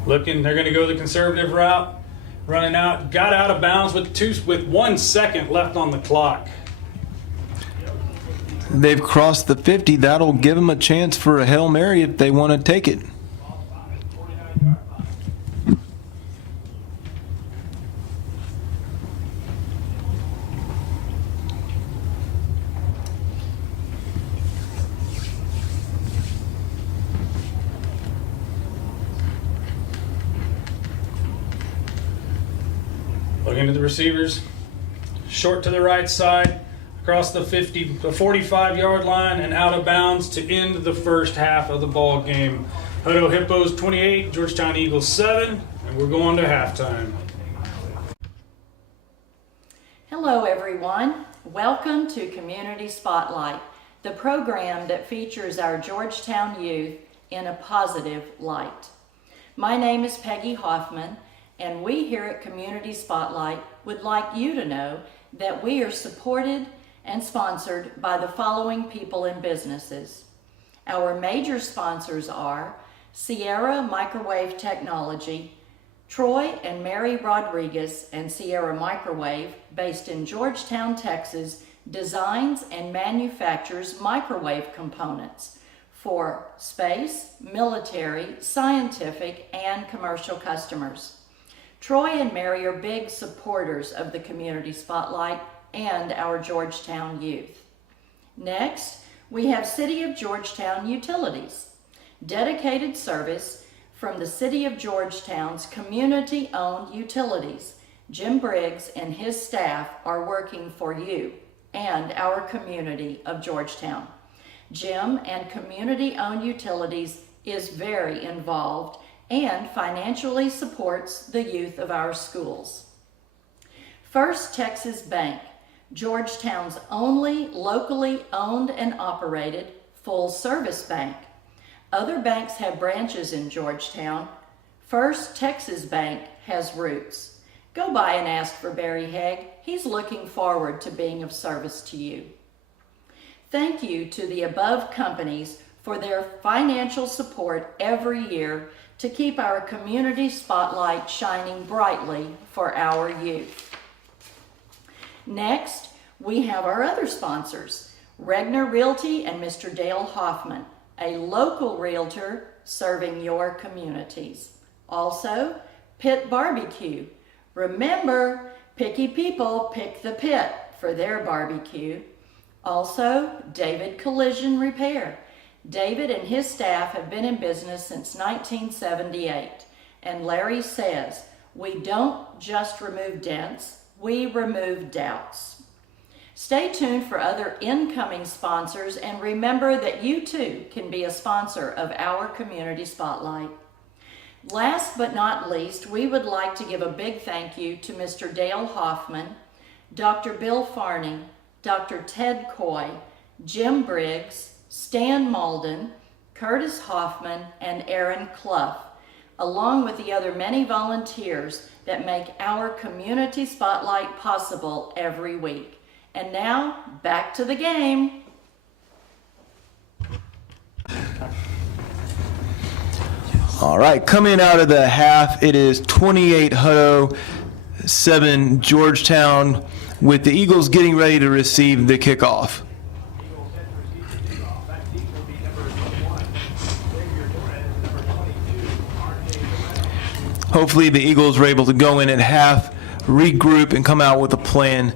Looking, they're going to go the conservative route. Running out, got out of bounds with 1 second left on the clock. They've crossed the 50. That'll give them a chance for a Hail Mary if they want to take it. Looking at the receivers, short to the right side, across the 45-yard line and out of bounds to end the first half of the ball game. Hutto Hippos 28, Georgetown Eagles 7, and we're going to halftime. Hello everyone. Welcome to Community Spotlight, the program that features our Georgetown youth in a positive light. My name is Peggy Hoffman, and we here at Community Spotlight would like you to know that we are supported and sponsored by the following people and businesses. Our major sponsors are Sierra Microwave Technology, Troy and Mary Rodriguez and Sierra Microwave, based in Georgetown, Texas, designs and manufactures microwave components for space, military, scientific, and commercial customers. Troy and Mary are big supporters of the Community Spotlight and our Georgetown youth. Next, we have City of Georgetown Utilities, dedicated service from the City of Georgetown's community-owned utilities. Jim Briggs and his staff are working for you and our community of Georgetown. Jim and community-owned utilities is very involved and financially supports the youth of our schools. First Texas Bank, Georgetown's only locally owned and operated full-service bank. Other banks have branches in Georgetown. First Texas Bank has roots. Go by and ask for Barry Hegg. He's looking forward to being of service to you. Thank you to the above companies for their financial support every year to keep our community spotlight shining brightly for our youth. Next, we have our other sponsors, Regner Realty and Mr. Dale Hoffman, a local realtor serving your communities. Also, Pit Barbecue. Remember, picky people pick the pit for their barbecue. Also, David Collision Repair. David and his staff have been in business since 1978, and Larry says, we don't just remove dents, we remove doubts. Stay tuned for other incoming sponsors, and remember that you too can be a sponsor of our Community Spotlight. Last but not least, we would like to give a big thank you to Mr. Dale Hoffman, Dr. Bill Farney, Dr. Ted Coy, Jim Briggs, Stan Malden, Curtis Hoffman, and Aaron Clough. along with the other many volunteers that make our Community Spotlight possible every week. And now, back to the game. All right, coming out of the half, it is 28 Hutto, 7 Georgetown, with the Eagles getting ready to receive the kickoff. Hopefully the Eagles were able to go in at half, regroup, and come out with a plan.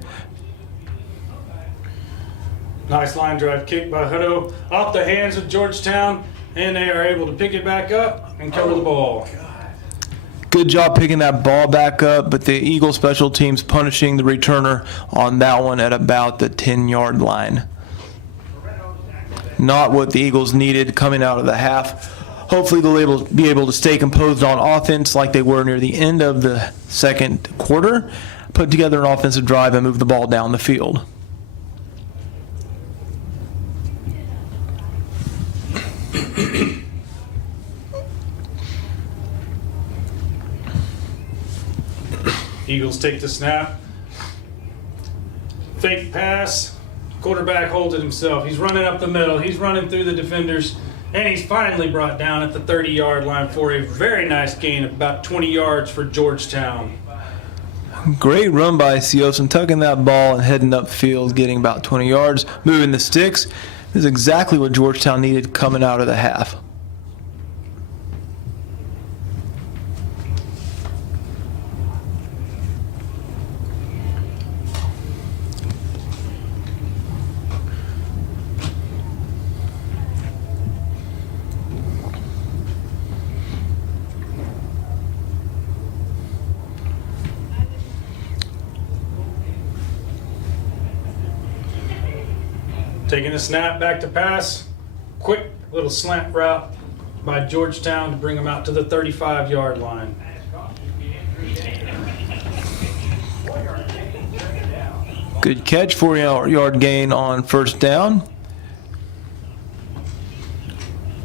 Nice line drive kick by Hutto off the hands of Georgetown, and they are able to pick it back up and cover the ball. Good job picking that ball back up, but the Eagle special teams punishing the returner on that one at about the 10-yard line. Not what the Eagles needed coming out of the half. Hopefully they'll be able to stay composed on offense like they were near the end of the second quarter, put together an offensive drive and move the ball down the field. Eagles take the snap. Fake pass. Quarterback holds it himself. He's running up the middle. He's running through the defenders. And he's finally brought down at the 30-yard line for a very nice gain of about 20 yards for Georgetown. Great run by Siosen, tucking that ball and heading upfield, getting about 20 yards, moving the sticks. This is exactly what Georgetown needed coming out of the half. Taking the snap, back to pass. Quick little slant route by Georgetown to bring them out to the 35-yard line. Good catch, 4-yard gain on first down.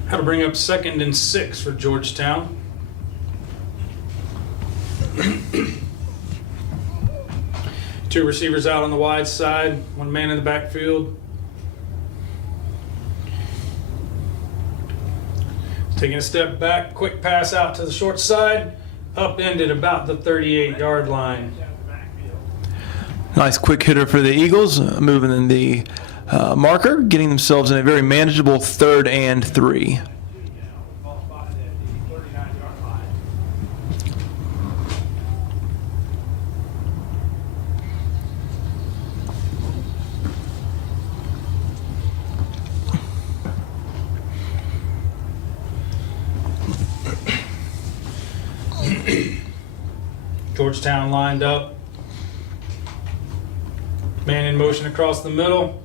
How to bring up 2nd and 6 for Georgetown. Two receivers out on the wide side, one man in the backfield. Taking a step back, quick pass out to the short side, upended about the 38-yard line. Nice quick hitter for the Eagles, moving in the marker, getting themselves in a very manageable 3rd and 3. Georgetown lined up. Man in motion across the middle.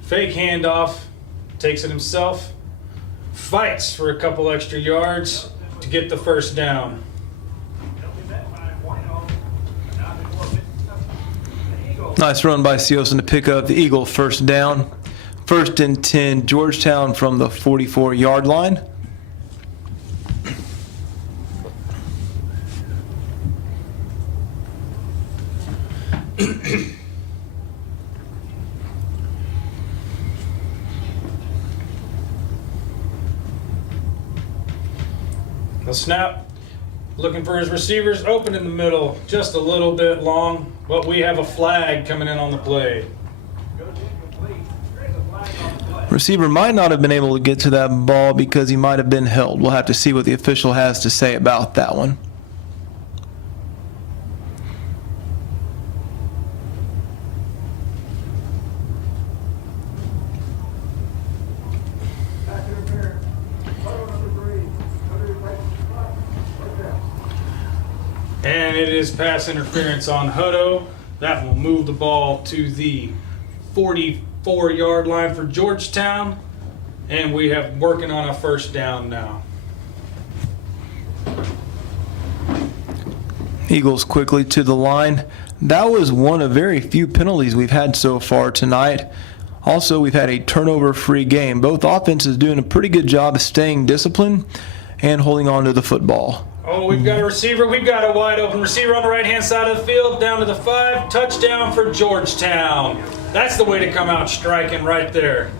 Fake handoff. Takes it himself. Fights for a couple extra yards to get the first down. Nice run by Siosen to pick up the Eagle first down. 1st and 10, Georgetown from the 44-yard line. The snap, looking for his receivers, open in the middle, just a little bit long, but we have a flag coming in on the play. Receiver might not have been able to get to that ball because he might have been held. We'll have to see what the official has to say about that one. And it is pass interference on Hutto. That will move the ball to the 44-yard line for Georgetown. And we have working on a first down now. Eagles quickly to the line. That was one of very few penalties we've had so far tonight. Also, we've had a turnover-free game. Both offenses doing a pretty good job of staying disciplined and holding on to the football. Oh, we've got a receiver. We've got a wide open receiver on the right-hand side of the field, down to the 5. Touchdown for Georgetown. That's the way to come out striking right there.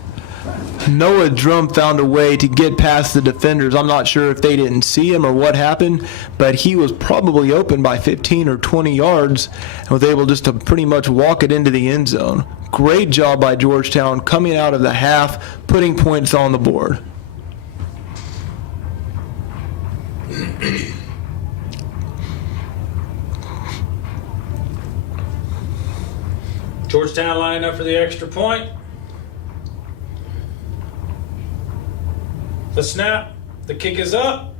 Noah Drum found a way to get past the defenders. I'm not sure if they didn't see him or what happened, but he was probably open by 15 or 20 yards and was able just to pretty much walk it into the end zone. Great job by Georgetown coming out of the half, putting points on the board. Georgetown lining up for the extra point. The snap, the kick is up,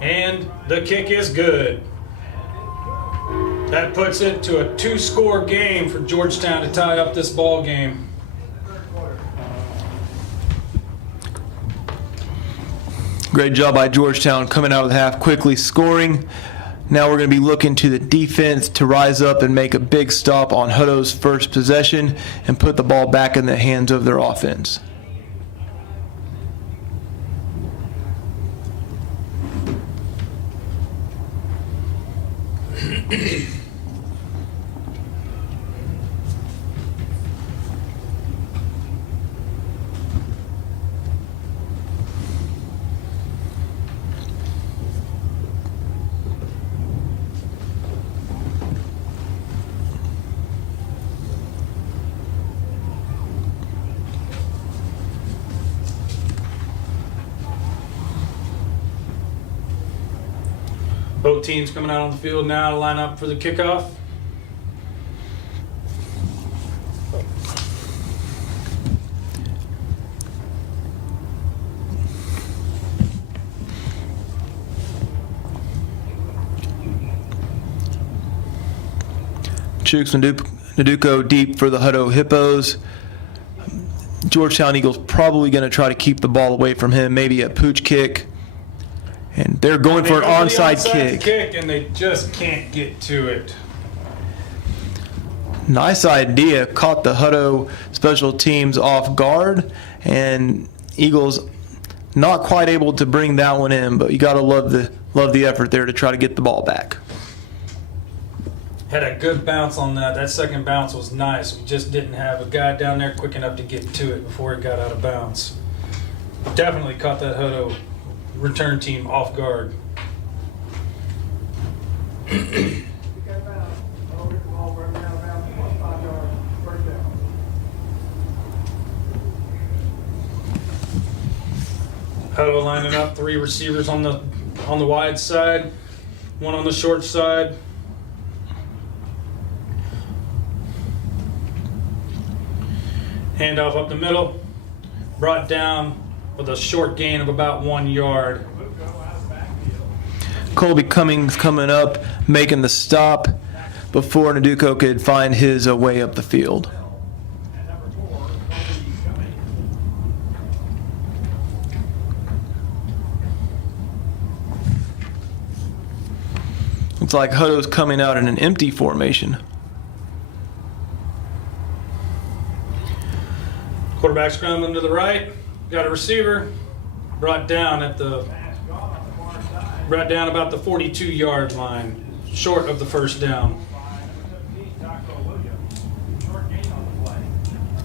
and the kick is good. That puts it to a 2-score game for Georgetown to tie up this ball game. Great job by Georgetown coming out of the half, quickly scoring. Now we're going to be looking to the defense to rise up and make a big stop on Hutto's first possession and put the ball back in the hands of their offense. Both teams coming out on the field now to line up for the kickoff. Chooks Naduko deep for the Hutto Hippos. Georgetown Eagles probably going to try to keep the ball away from him, maybe a pooch kick. And they're going for an onside kick. And they just can't get to it. Nice idea. Caught the Hutto special teams off guard, and Eagles not quite able to bring that one in, but you got to love the effort there to try to get the ball back. Had a good bounce on that. That second bounce was nice. We just didn't have a guy down there quick enough to get to it before it got out of bounds. Definitely caught that Hutto return team off guard. Hutto lining up, 3 receivers on the wide side, 1 on the short side. Handoff up the middle, brought down with a short gain of about 1 yard. Colby Cummings coming up, making the stop before Naduko could find his way up the field. Looks like Hutto's coming out in an empty formation. Quarterback scrambling to the right, got a receiver, brought down about the 42-yard line, short of the first down.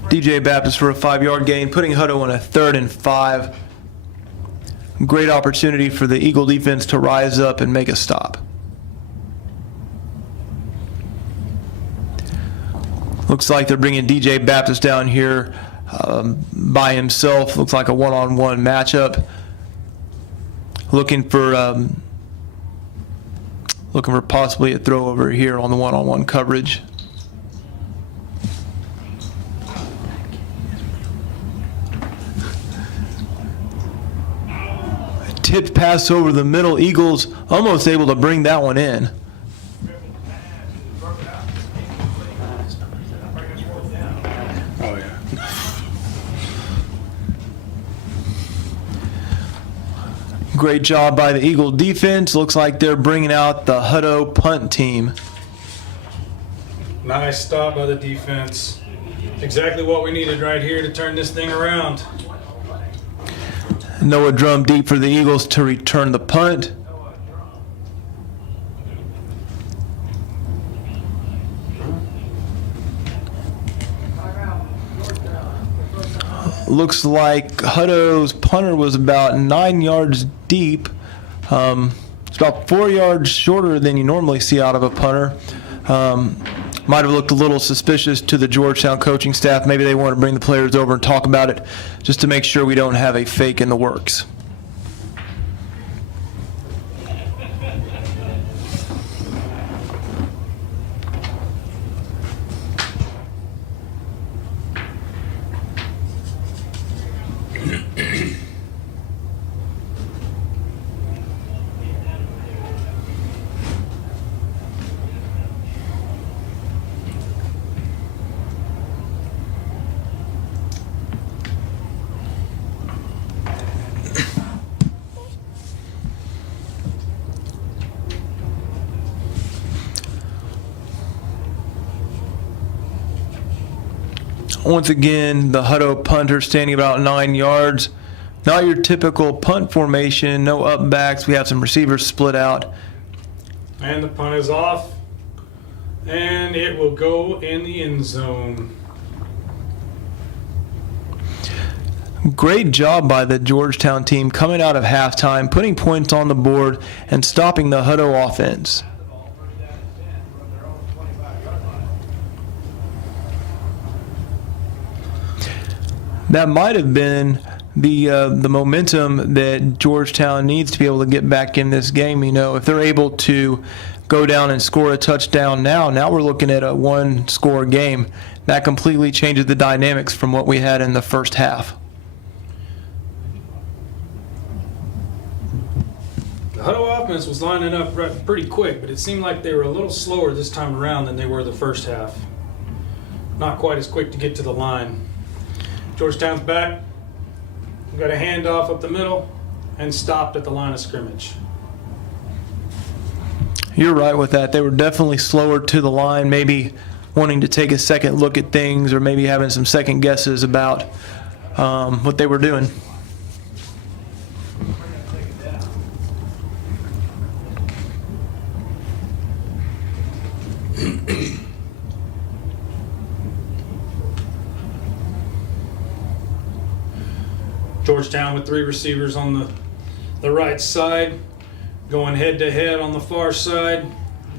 DJ Baptist for a 5-yard gain, putting Hutto on a 3rd and 5. Great opportunity for the Eagle defense to rise up and make a stop. Looks like they're bringing DJ Baptist down here by himself. Looks like a one-on-one matchup. Looking for possibly a throw over here on the one-on-one coverage. Tipped pass over the middle. Eagles almost able to bring that one in. Oh, yeah. Great job by the Eagle defense. Looks like they're bringing out the Hutto punt team. Nice stop by the defense. Exactly what we needed right here to turn this thing around. Noah Drum deep for the Eagles to return the punt. looks like Hutto's punter was about 9 yards deep. It's about 4 yards shorter than you normally see out of a punter. Might have looked a little suspicious to the Georgetown coaching staff. Maybe they want to bring the players over and talk about it just to make sure we don't have a fake in the works. Once again, the Hutto punter standing about 9 yards. Not your typical punt formation, no up backs. We have some receivers split out. And the punt is off. And it will go in the end zone. Great job by the Georgetown team coming out of halftime, putting points on the board, and stopping the Hutto offense. That might have been the momentum that Georgetown needs to be able to get back in this game. You know, if they're able to go down and score a touchdown now we're looking at a one-score game. That completely changes the dynamics from what we had in the first half. The Hutto offense was lining up pretty quick, but it seemed like they were a little slower this time around than they were the first half. Not quite as quick to get to the line. Georgetown's back. We got a handoff up the middle and stopped at the line of scrimmage. You're right with that. They were definitely slower to the line, maybe wanting to take a second look at things or maybe having some second guesses about what they were doing. Georgetown with three receivers on the right side, going head to head on the far side.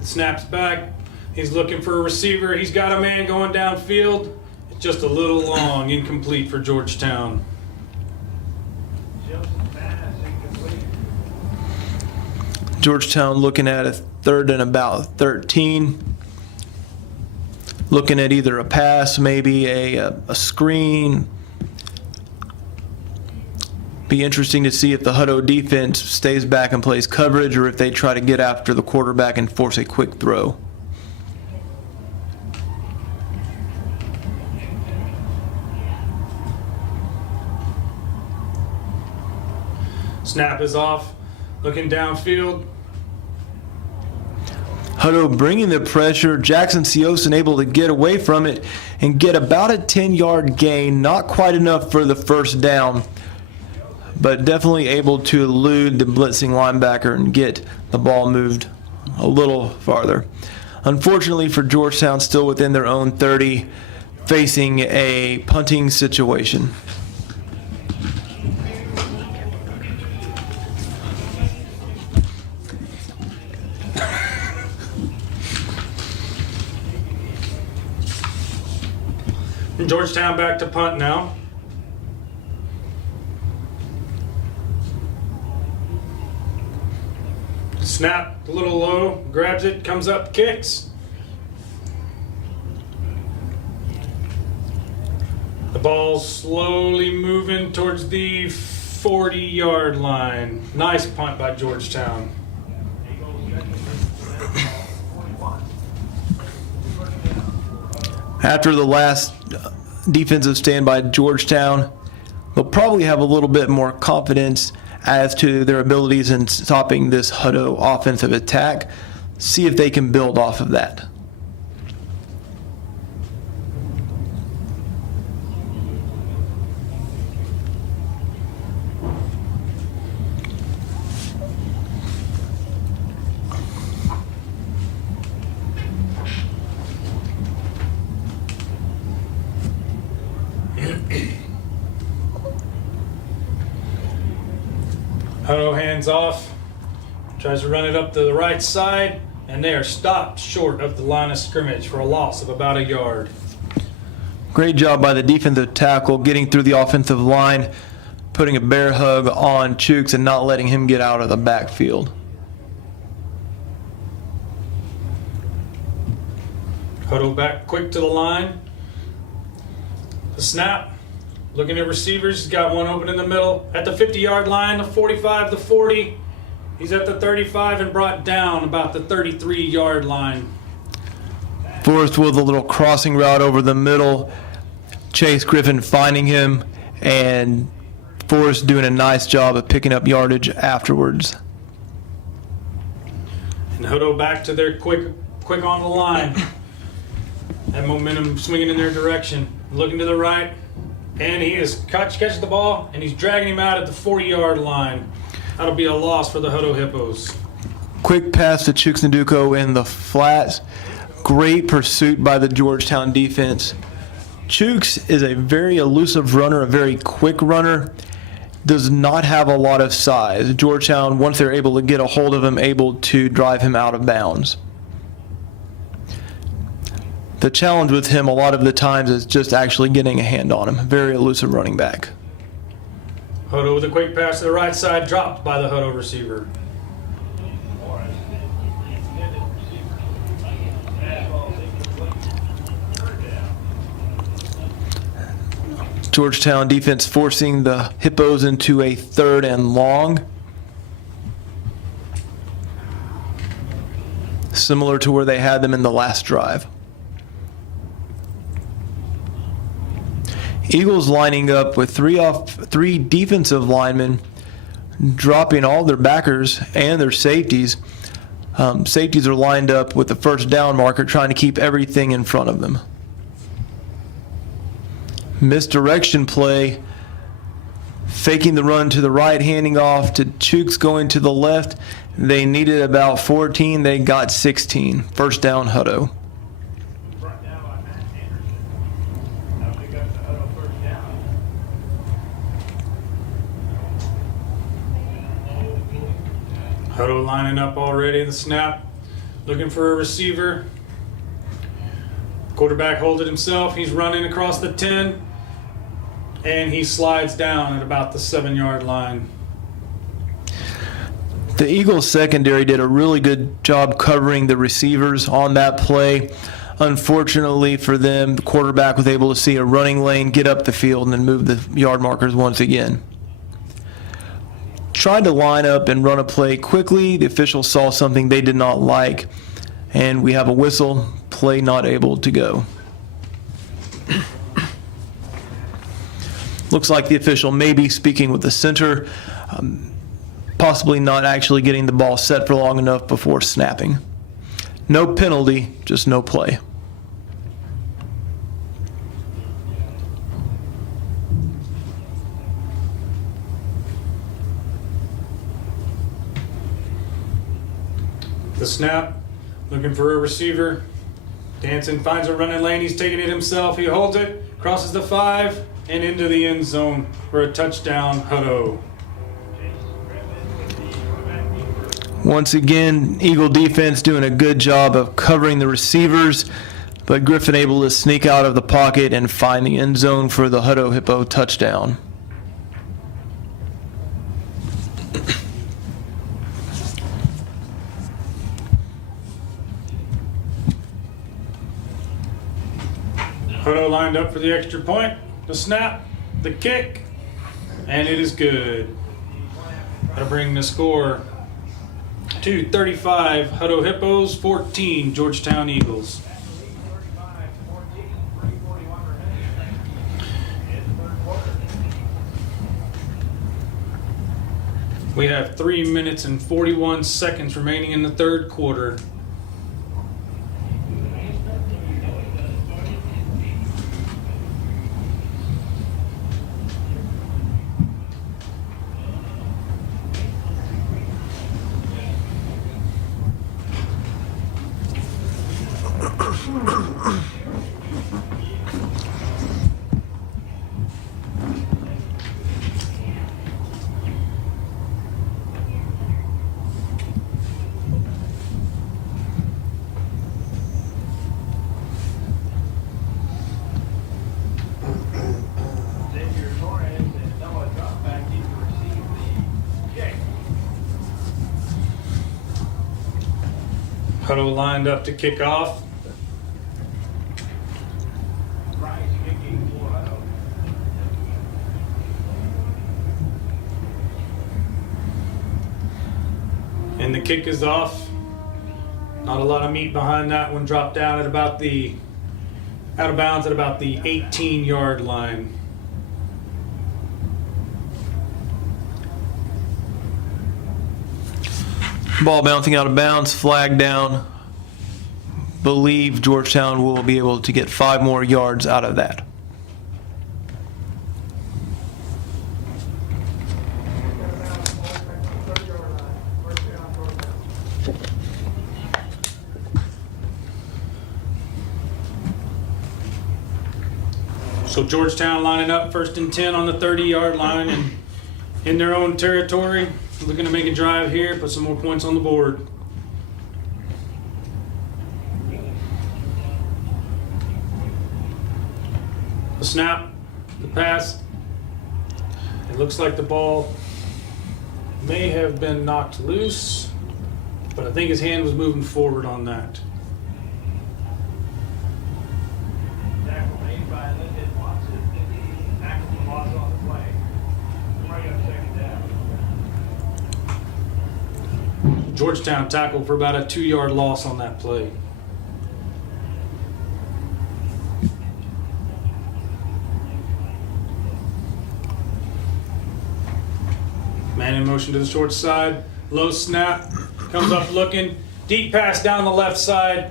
Snaps back. He's looking for a receiver. He's got a man going downfield. It's just a little long, incomplete for Georgetown. Georgetown looking at a 3rd and about 13. Looking at either a pass, maybe a screen. Be interesting to see if the Hutto defense stays back and plays coverage or if they try to get after the quarterback and force a quick throw. Snap is off. Looking downfield. Hutto bringing the pressure. Jackson Siosin able to get away from it and get about a 10-yard gain. Not quite enough for the first down, but definitely able to elude the blitzing linebacker and get the ball moved a little farther. Unfortunately for Georgetown, still within their own 30, facing a punting situation. Georgetown back to punt now. Snap, a little low, grabs it, comes up, kicks. The ball's slowly moving towards the 40-yard line. Nice punt by Georgetown. After the last defensive stand by Georgetown, they'll probably have a little bit more confidence as to their abilities in stopping this Hutto offensive attack. See if they can build off of that. Hutto hands off, tries to run it up to the right side, and they are stopped short of the line of scrimmage for a loss of about a yard. Great job by the defensive tackle getting through the offensive line, putting a bear hug on Chooks and not letting him get out of the backfield. Hutto back quick to the line. The snap. Looking at receivers. He's got one open in the middle. At the 50-yard line, the 45, the 40. He's at the 35 and brought down about the 33-yard line. Forrest with a little crossing route over the middle. Chase Griffin finding him, and Forrest doing a nice job of picking up yardage afterwards. And Hutto back to their quick on the line. That momentum swinging in their direction. Looking to the right, and he is catches the ball, and he's dragging him out at the 40-yard line. That'll be a loss for the Hutto Hippos. Quick pass to Chooks Nduko in the flats. Great pursuit by the Georgetown defense. Chooks is a very elusive runner, a very quick runner. Does not have a lot of size. Georgetown, once they're able to get a hold of him, able to drive him out of bounds. The challenge with him a lot of the times is just actually getting a hand on him. Very elusive running back. Hutto with a quick pass to the right side, dropped by the Hutto receiver. Georgetown defense forcing the Hippos into a 3rd and long. Similar to where they had them in the last drive. Eagles lining up with three defensive linemen, dropping all their backers and their safeties. Safeties are lined up with the first down marker, trying to keep everything in front of them. Misdirection play, faking the run to the right, handing off to Chooks going to the left. They needed about 14. They got 16. First down, Hutto. Hutto lining up already. The snap. Looking for a receiver. Quarterback holds it himself. He's running across the 10. And he slides down at about the 7-yard line. The Eagles secondary did a really good job covering the receivers on that play. Unfortunately for them, the quarterback was able to see a running lane, get up the field, and then move the yard markers once again. Tried to line up and run a play quickly. The officials saw something they did not like, and we have a whistle. Play not able to go. Looks like the official may be speaking with the center, possibly not actually getting the ball set for long enough before snapping. No penalty, just no play. The snap, looking for a receiver. Danson finds a running lane. He's taking it himself. He holds it, crosses the 5, and into the end zone for a touchdown, Hutto. Once again, Eagle defense doing a good job of covering the receivers, but Griffin able to sneak out of the pocket and find the end zone for the Hutto Hippo touchdown. Hutto lined up for the extra point, the snap, the kick, and it is good. That'll bring the score to 35 Hutto Hippos, 14 Georgetown Eagles. We have 3 minutes and 41 seconds remaining in the third quarter. Hutto lined up to kick off. Price kicking for Hutto. And the kick is off. Not a lot of meat behind that one. Dropped down at about the, out of bounds at about the 18-yard line. Ball bouncing out of bounds, flag down. Believe Georgetown will be able to get 5 more yards out of that. So Georgetown lining up 1st and 10 on the 30-yard line and in their own territory. Looking to make a drive here, put some more points on the board. The snap, the pass. It looks like the ball may have been knocked loose, but I think his hand was moving forward on that. Tackle made by Lyndon Watson. Tackle for loss on the play. Bring up 2nd down. Georgetown tackled for about a 2-yard loss on that play. Man in motion to the short side. Low snap. Comes up looking. Deep pass down the left side.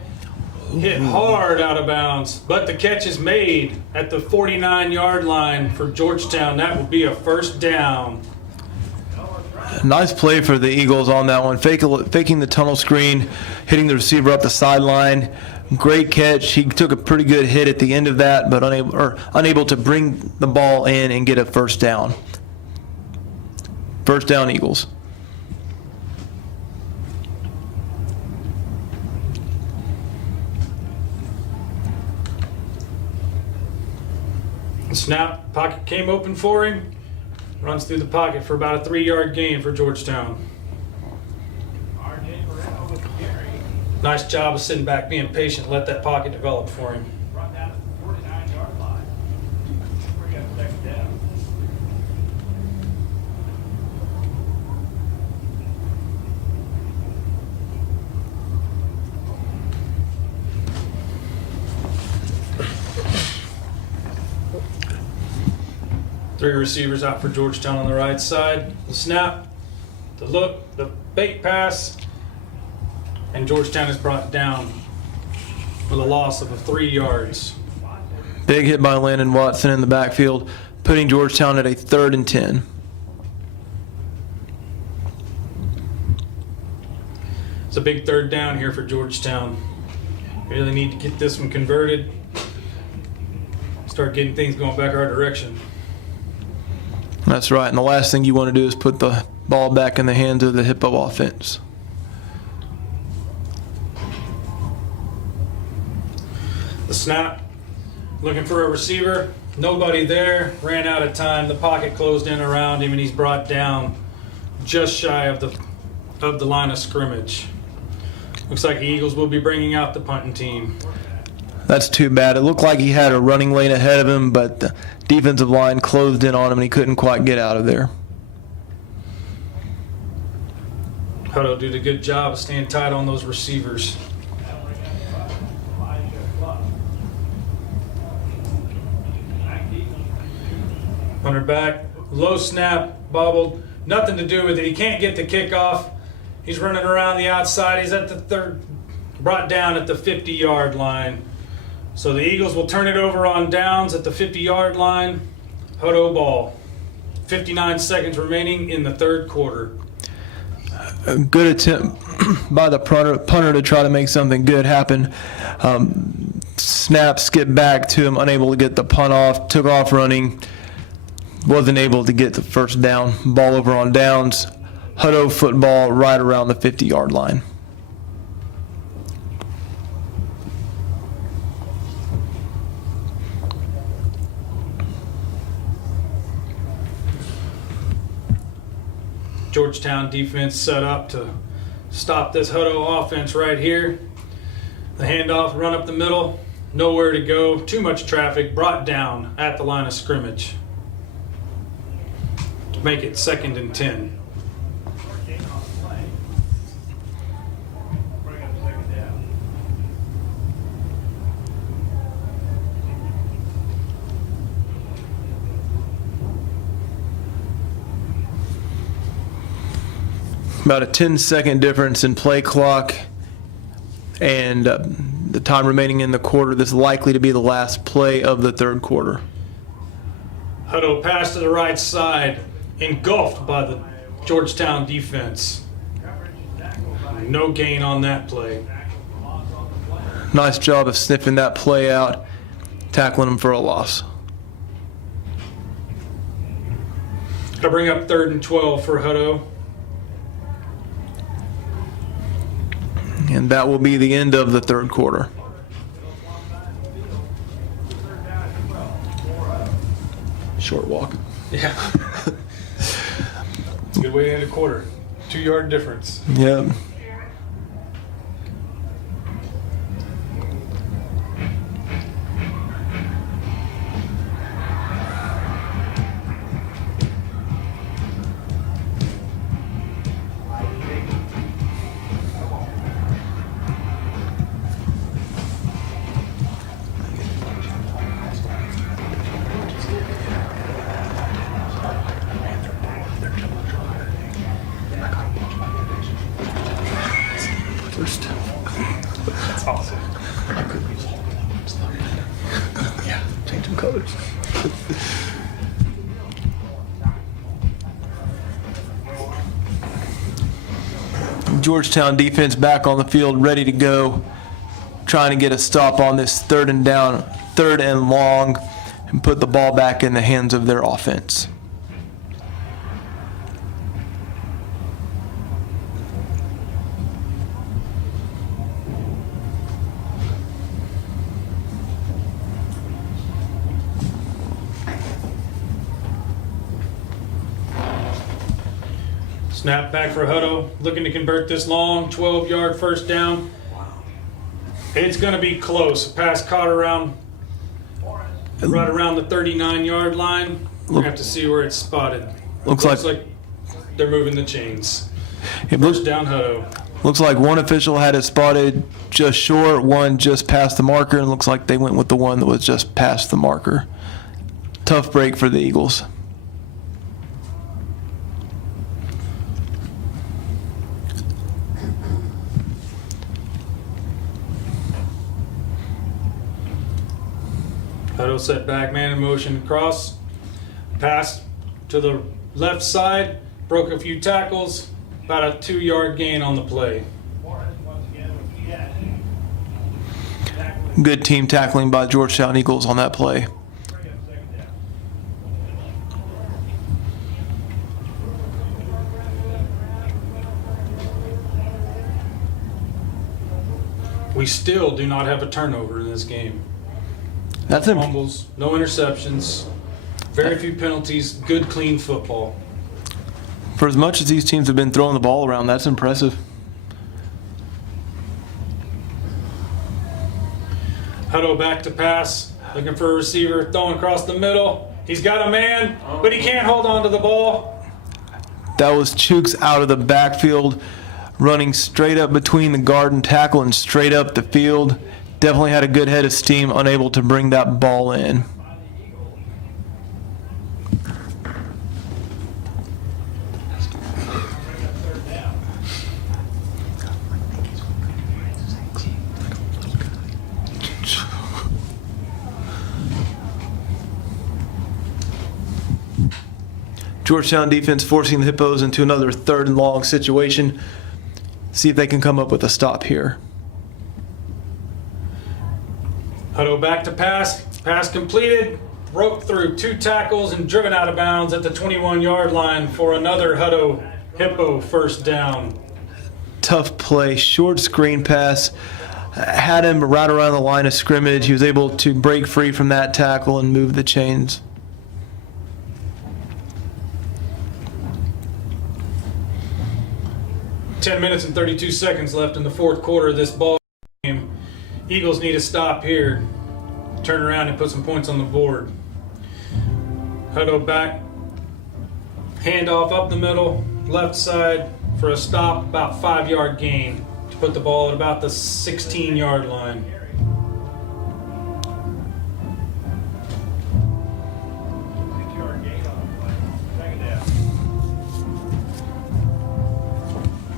Hit hard out of bounds. But the catch is made at the 49-yard line for Georgetown. That will be a 1st down. Nice play for the Eagles on that one. Faking the tunnel screen, hitting the receiver up the sideline. Great catch. He took a pretty good hit at the end of that, but unable to bring the ball in and get a 1st down. 1st down, Eagles. Snap, pocket came open for him. Runs through the pocket for about a 3-yard gain for Georgetown. RJ Moreno with the carry. Nice job of sitting back, being patient, let that pocket develop for him. Run down at the 49-yard line. Bring up 2nd down. Three receivers out for Georgetown on the right side. The snap, the look, the bait pass, and Georgetown is brought down with a loss of 3 yards. Big hit by Landon Watson in the backfield, putting Georgetown at a 3rd and 10. It's a big 3rd down here for Georgetown. Really need to get this one converted. Start getting things going back our direction. That's right, and the last thing you want to do is put the ball back in the hands of the Hippo offense. The snap, looking for a receiver, nobody there, ran out of time. The pocket closed in around him, and he's brought down just shy of the line of scrimmage. Looks like the Eagles will be bringing out the punting team. That's too bad. It looked like he had a running lane ahead of him, but the defensive line closed in on him and he couldn't quite get out of there. Hutto did a good job of staying tight on those receivers. Hunter back, low snap, bobbled, nothing to do with it. He can't get the kickoff. He's running around the outside. He's at the 3rd, brought down at the 50-yard line. So the Eagles will turn it over on downs at the 50-yard line. Hutto ball. 59 seconds remaining in the 3rd quarter. A good attempt by the punter to try to make something good happen. Snap, skip back to him, unable to get the punt off, took off running, wasn't able to get the 1st down. Ball over on downs. Hutto football right around the 50-yard line. Georgetown defense set up to stop this Hutto offense right here. The handoff, run up the middle, nowhere to go, too much traffic, brought down at the line of scrimmage. To make it 2nd and 10. Gain on the play. Bring up 2nd down. About a 10-second difference in play clock and the time remaining in the quarter. This is likely to be the last play of the third quarter. Hutto pass to the right side, engulfed by the Georgetown defense. No gain on that play. Nice job of sniffing that play out, tackling him for a loss. I bring up 3rd and 12 for Hutto. And that will be the end of the third quarter. Short walk. Yeah. It's a good way to end a quarter. 2-yard difference. Yep. First. That's awesome. Yeah, change some colors. Georgetown defense back on the field, ready to go, trying to get a stop on this 3rd and down, 3rd and long, and put the ball back in the hands of their offense. Snap back for Hutto, looking to convert this long 12-yard first down. It's going to be close. Pass caught around, right around the 39-yard line. We're going to have to see where it's spotted. Looks like they're moving the chains. It looks, First down Hutto. looks like one official had it spotted just short, one just past the marker, and looks like they went with the one that was just past the marker. Tough break for the Eagles. Hutto set back, man in motion, cross, pass to the left side, broke a few tackles, about a 2-yard gain on the play. Forrest once again with key action. Good team tackling by Georgetown Eagles on that play. Bring up 2nd down. We still do not have a turnover in this game. That's No him. fumbles, no interceptions, very few penalties, good clean football. For as much as these teams have been throwing the ball around, that's impressive. Hutto back to pass, looking for a receiver, throwing across the middle. He's got a man, but he can't hold on to the ball. That was Chooks out of the backfield, running straight up between the guard and tackle and straight up the field. Definitely had a good head of steam, unable to bring that ball in. Georgetown defense forcing the Hippos into another 3rd and long situation. See if they can come up with a stop here. Hutto back to pass, pass completed, broke through 2 tackles and driven out of bounds at the 21-yard line for another Hutto Hippo first down. Tough play, short screen pass, had him right around the line of scrimmage. He was able to break free from that tackle and move the chains. 10 minutes and 32 seconds left in the fourth quarter of this ball game. Eagles need to stop here, turn around and put some points on the board. Hutto back, handoff up the middle, left side for a stop, about 5-yard gain to put the ball at about the 16-yard line.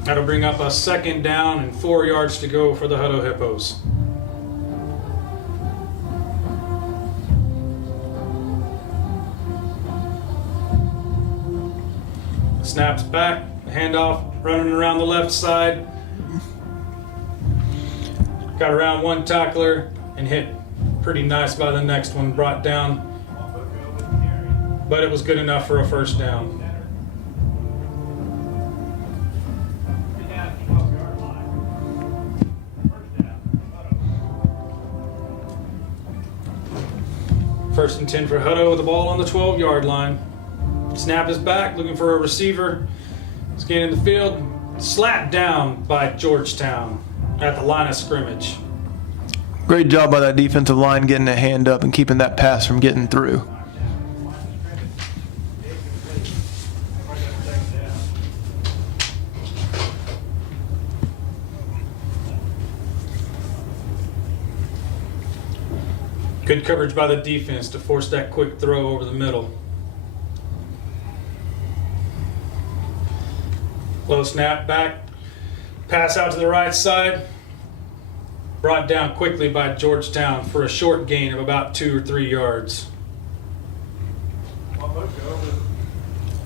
That'll bring up a 2nd down and 4 yards to go for the Hutto Hippos. Snaps back, handoff, running around the left side. Got around one tackler and hit pretty nice by the next one, brought down. But it was good enough for a 1st down. First and 10 for Hutto with the ball on the 12-yard line. Snap is back, looking for a receiver. Scanning the field, slapped down by Georgetown at the line of scrimmage. Great job by that defensive line getting a hand up and keeping that pass from getting through. Good coverage by the defense to force that quick throw over the middle. Low snap back, pass out to the right side. Brought down quickly by Georgetown for a short gain of about 2 or 3 yards.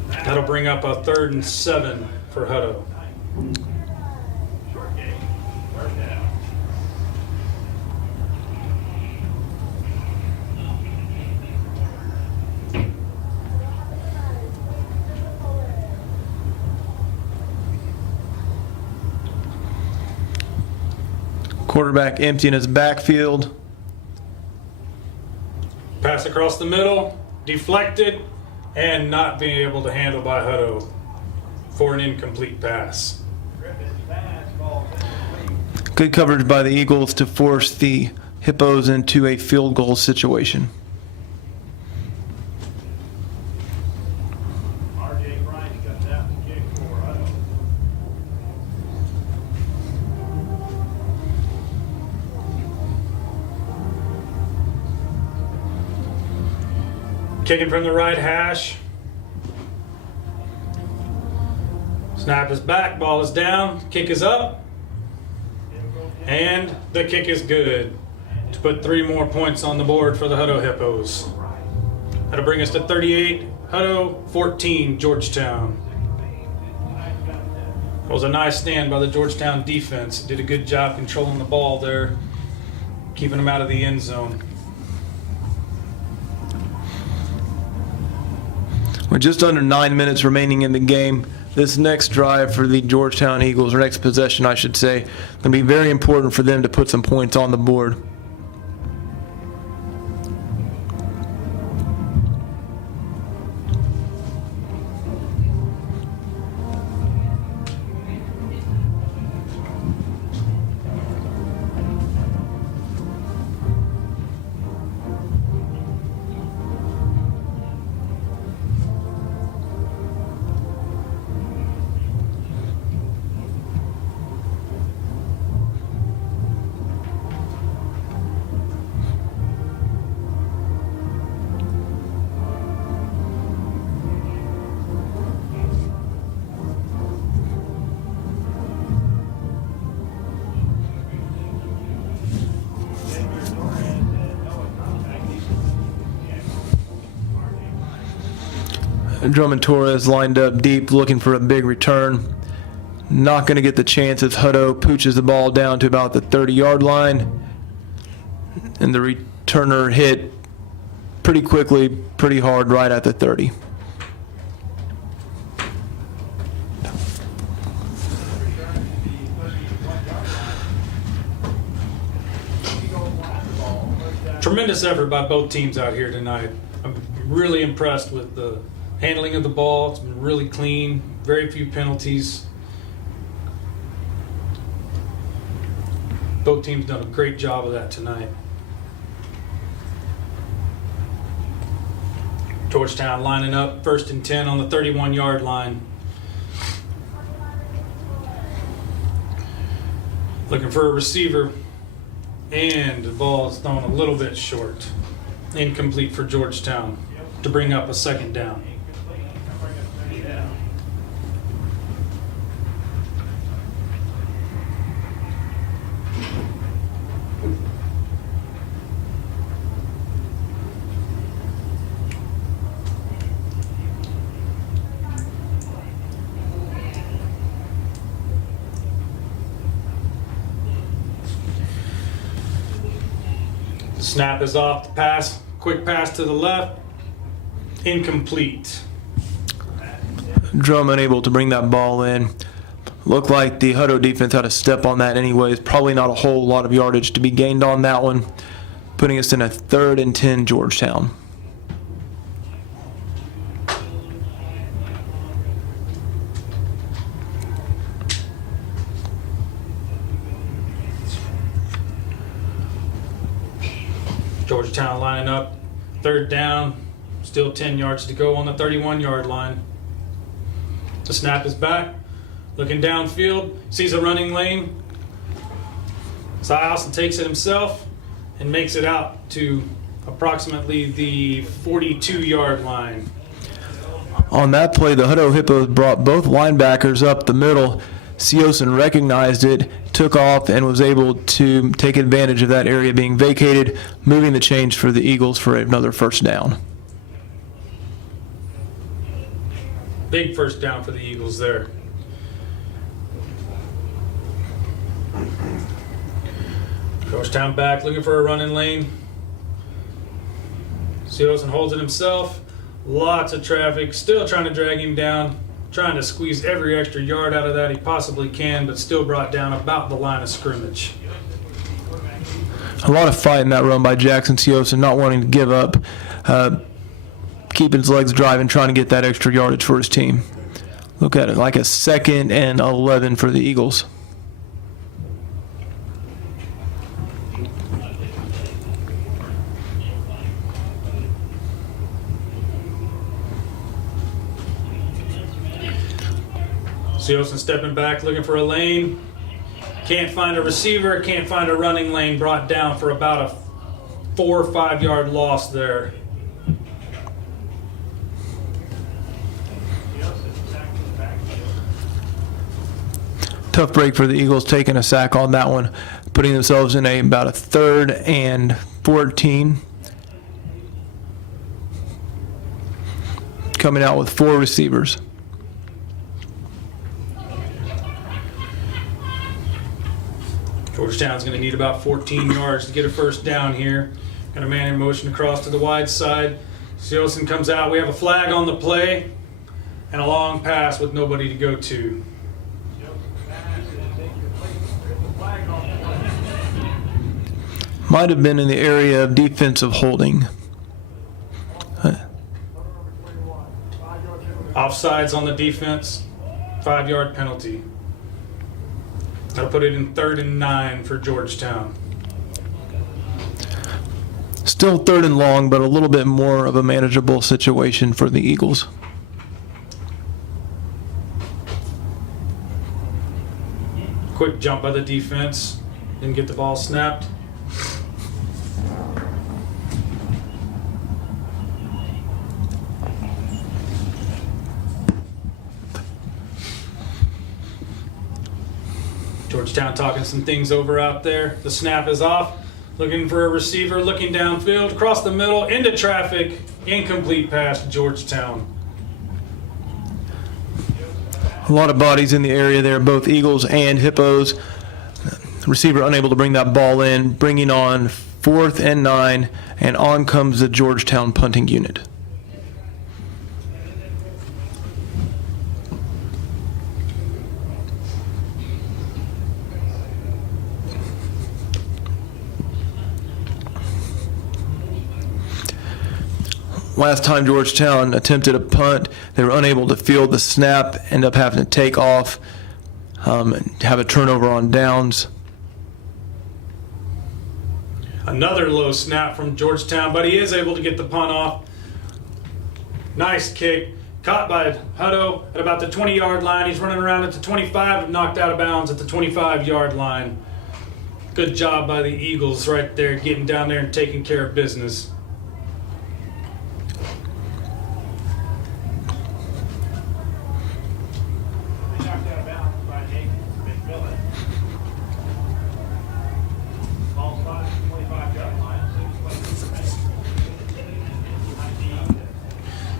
That'll bring up a 3rd and 7 for Hutto. Short game, 3rd down. Quarterback emptying his backfield. Pass across the middle, deflected, and not being able to handle by Hutto for an incomplete pass. Griffin's pass falls incomplete. Good coverage by the Eagles to force the Hippos into a field goal situation. R.J. Price comes out to kick for Hutto. Kicking from the right hash. Snap is back, ball is down, kick is up, and the kick is good to put 3 more points on the board for the Hutto Hippos. That'll bring us to 38, Hutto, 14, Georgetown. That was a nice stand by the Georgetown defense. Did a good job controlling the ball there, keeping them out of the end zone. With just under 9 minutes remaining in the game, this next drive for the Georgetown Eagles, or next possession I should say, going to be very important for them to put some points on the board. Drummond Torres lined up deep looking for a big return. Not going to get the chance as Hutto pooches the ball down to about the 30-yard line. And the returner hit pretty quickly, pretty hard right at the 30. Tremendous effort by both teams out here tonight. I'm really impressed with the handling of the ball. It's been really clean, very few penalties. Both teams done a great job of that tonight. Georgetown lining up 1st and 10 on the 31-yard line. Looking for a receiver, and the ball is thrown a little bit short. Incomplete for Georgetown to bring up a 2nd down. Snap is off the pass. Quick pass to the left. Incomplete. Drum unable to bring that ball in. Looked like the Hutto defense had a step on that anyways. Probably not a whole lot of yardage to be gained on that one, putting us in a 3rd and 10 Georgetown. Georgetown lining up, 3rd down, still 10 yards to go on the 31-yard line. The snap is back, looking downfield, sees a running lane. Austin takes it himself and makes it out to approximately the 42-yard line. On that play, the Hutto Hippos brought both linebackers up the middle. Seosin recognized it, took off, and was able to take advantage of that area being vacated, moving the chains for the Eagles for another 1st down. Big 1st down for the Eagles there. Georgetown back, looking for a running lane. Seosin holds it himself. Lots of traffic, still trying to drag him down. Trying to squeeze every extra yard out of that he possibly can, but still brought down about the line of scrimmage. A lot of fight in that run by Jackson Seosin, not wanting to give up, keeping his legs driving, trying to get that extra yardage for his team. Look at it, like a 2nd and 11 for the Eagles. Seosin stepping back, looking for a lane. Can't find a receiver, can't find a running lane. Brought down for about a 4 or 5 yard loss there. Tough break for the Eagles, taking a sack on that one, putting themselves in about a 3rd and 14. Coming out with 4 receivers. Georgetown's going to need about 14 yards to get a 1st down here. Got a man in motion across to the wide side. Seosin comes out. We have a flag on the play and a long pass with nobody to go to. Might have been in the area of defensive holding. Offsides on the defense, 5 yard penalty. That'll put it in 3rd and 9 for Georgetown. Still 3rd and long, but a little bit more of a manageable situation for the Eagles. Quick jump by the defense. Didn't get the ball snapped. Georgetown talking some things over out there. The snap is off. Looking for a receiver, looking downfield, across the middle, into traffic. Incomplete pass to Georgetown. A lot of bodies in the area there, both Eagles and Hippos. Receiver unable to bring that ball in, bringing on 4th and 9, and on comes the Georgetown punting unit. Last time Georgetown attempted a punt, they were unable to field the snap, end up having to take off, and have a turnover on downs. Another low snap from Georgetown, but he is able to get the punt off. Nice kick. Caught by Hutto at about the 20-yard line. He's running around at the 25 and knocked out of bounds at the 25-yard line. Good job by the Eagles right there, getting down there and taking care of business. Knocked out of bounds by Nate McMillan. Ball spot at the 25-yard line.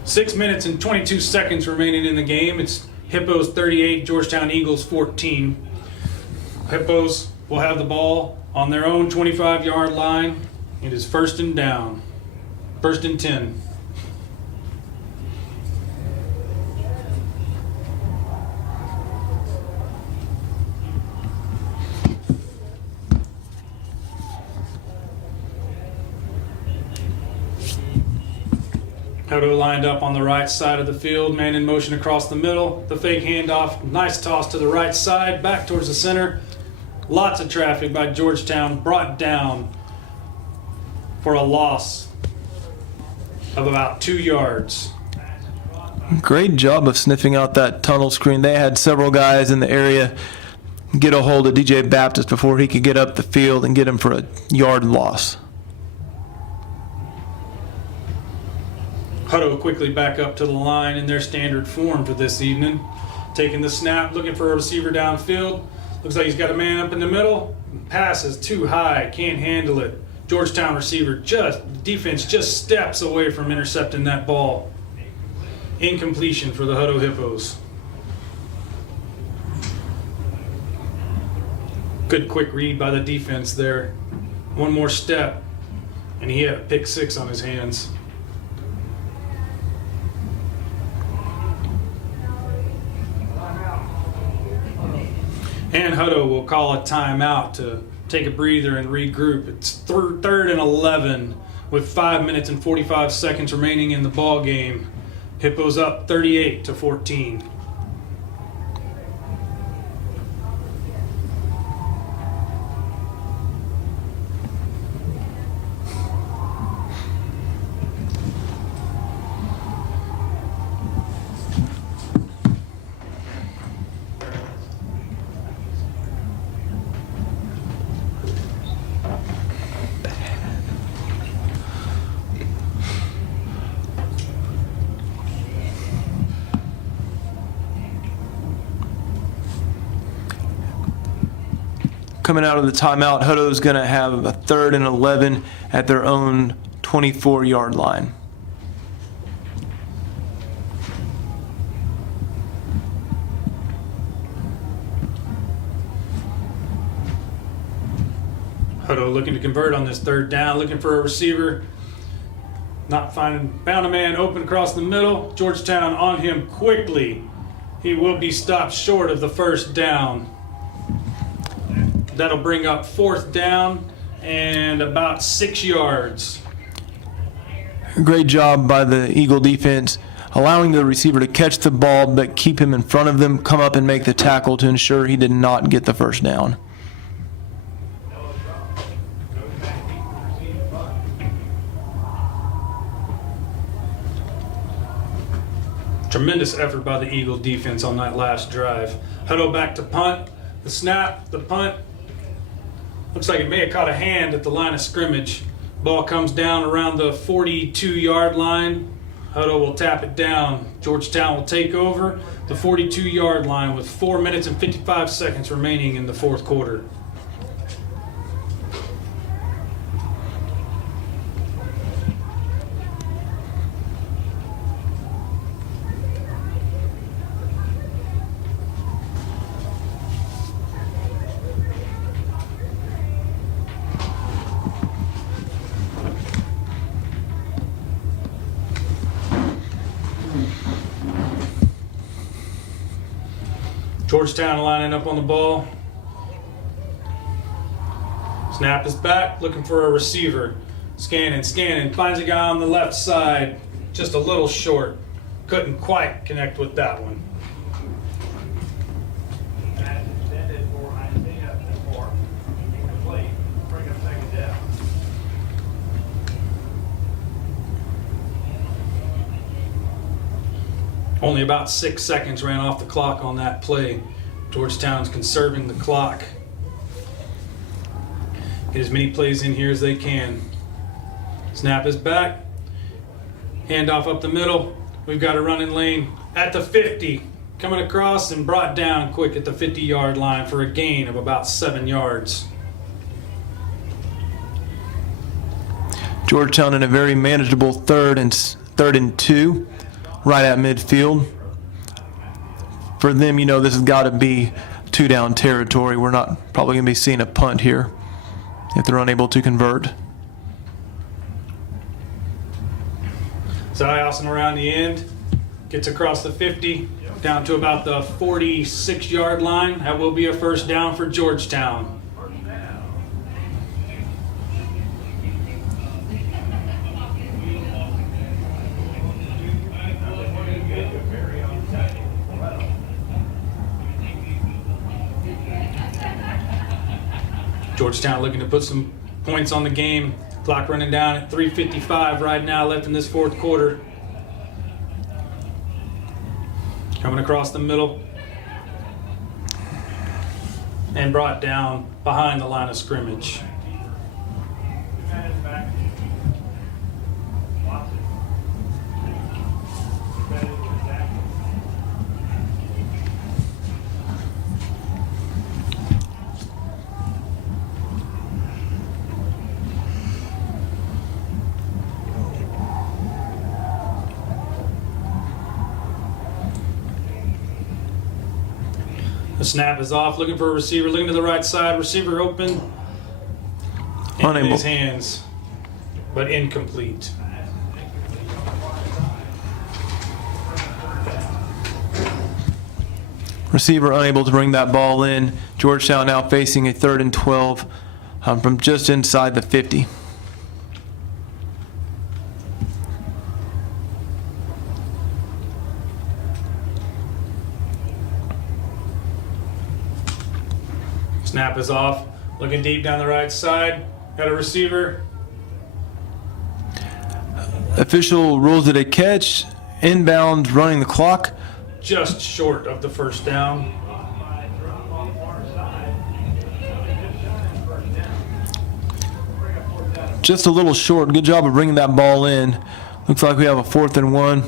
6 minutes and 22 seconds remaining in the game. It's Hippos 38, Georgetown Eagles 14. Hippos will have the ball on their own 25-yard line. It is first and down. First and 10. Hutto lined up on the right side of the field, man in motion across the middle. The fake handoff, nice toss to the right side, back towards the center. Lots of traffic by Georgetown, brought down for a loss of about 2 yards. Great job of sniffing out that tunnel screen. They had several guys in the area get a hold of DJ Baptist before he could get up the field and get him for a yard loss. Hutto quickly back up to the line in their standard form for this evening. Taking the snap, looking for a receiver downfield. Looks like he's got a man up in the middle. Pass is too high, can't handle it. Georgetown receiver defense just steps away from intercepting that ball. Incompletion for the Hutto Hippos. Good quick read by the defense there. One more step, and he had a pick six on his hands. And Hutto will call a timeout to take a breather and regroup. It's third and 11 with 5 minutes and 45 seconds remaining in the ball game. Hippos up 38-14. Coming out of the timeout, Hutto's going to have a 3rd and 11 at their own 24-yard line. Hutto looking to convert on this 3rd down, looking for a receiver. Not finding, found a man open across the middle. Georgetown on him quickly. He will be stopped short of the 1st down. That'll bring up 4th down and about 6 yards. Great job by the Eagle defense, allowing the receiver to catch the ball but keep him in front of them, come up and make the tackle to ensure he did not get the 1st down. Tremendous effort by the Eagle defense on that last drive. Hutto back to punt. The snap, the punt. Looks like it may have caught a hand at the line of scrimmage. Ball comes down around the 42-yard line. Hutto will tap it down. Georgetown will take over the 42-yard line with 4 minutes and 55 seconds remaining in the 4th quarter. Georgetown lining up on the ball. Snap is back, looking for a receiver. Scanning, finds a guy on the left side, just a little short. Couldn't quite connect with that one. Pass intended for Isaiah Moore. Complete. Bring up 2nd down. Only about 6 seconds ran off the clock on that play. Georgetown's conserving the clock. Get as many plays in here as they can. Snap is back. Handoff up the middle. We've got a running lane at the 50. Coming across and brought down quick at the 50-yard line for a gain of about 7 yards. Georgetown in a very manageable third and 2, right at midfield. For them, this has got to be 2-down territory. We're not probably going to be seeing a punt here if they're unable to convert. Ziosing around the end, gets across the 50, down to about the 46-yard line. That will be a first down for Georgetown. Georgetown looking to put some points on the game. Clock running down at 3:55 right now left in this fourth quarter. Coming across the middle and brought down behind the line of scrimmage. The snap is off, looking for a receiver, looking to the right side. Receiver open. And in Unable. his hands, but incomplete. Receiver unable to bring that ball in. Georgetown now facing a 3rd and 12 from just inside the 50. Snap is off, looking deep down the right side. Got a receiver. Official rules it a catch. Inbound, running the clock. Just short of the first down. Just a little short. Good job of bringing that ball in. Looks like we have a 4th and 1.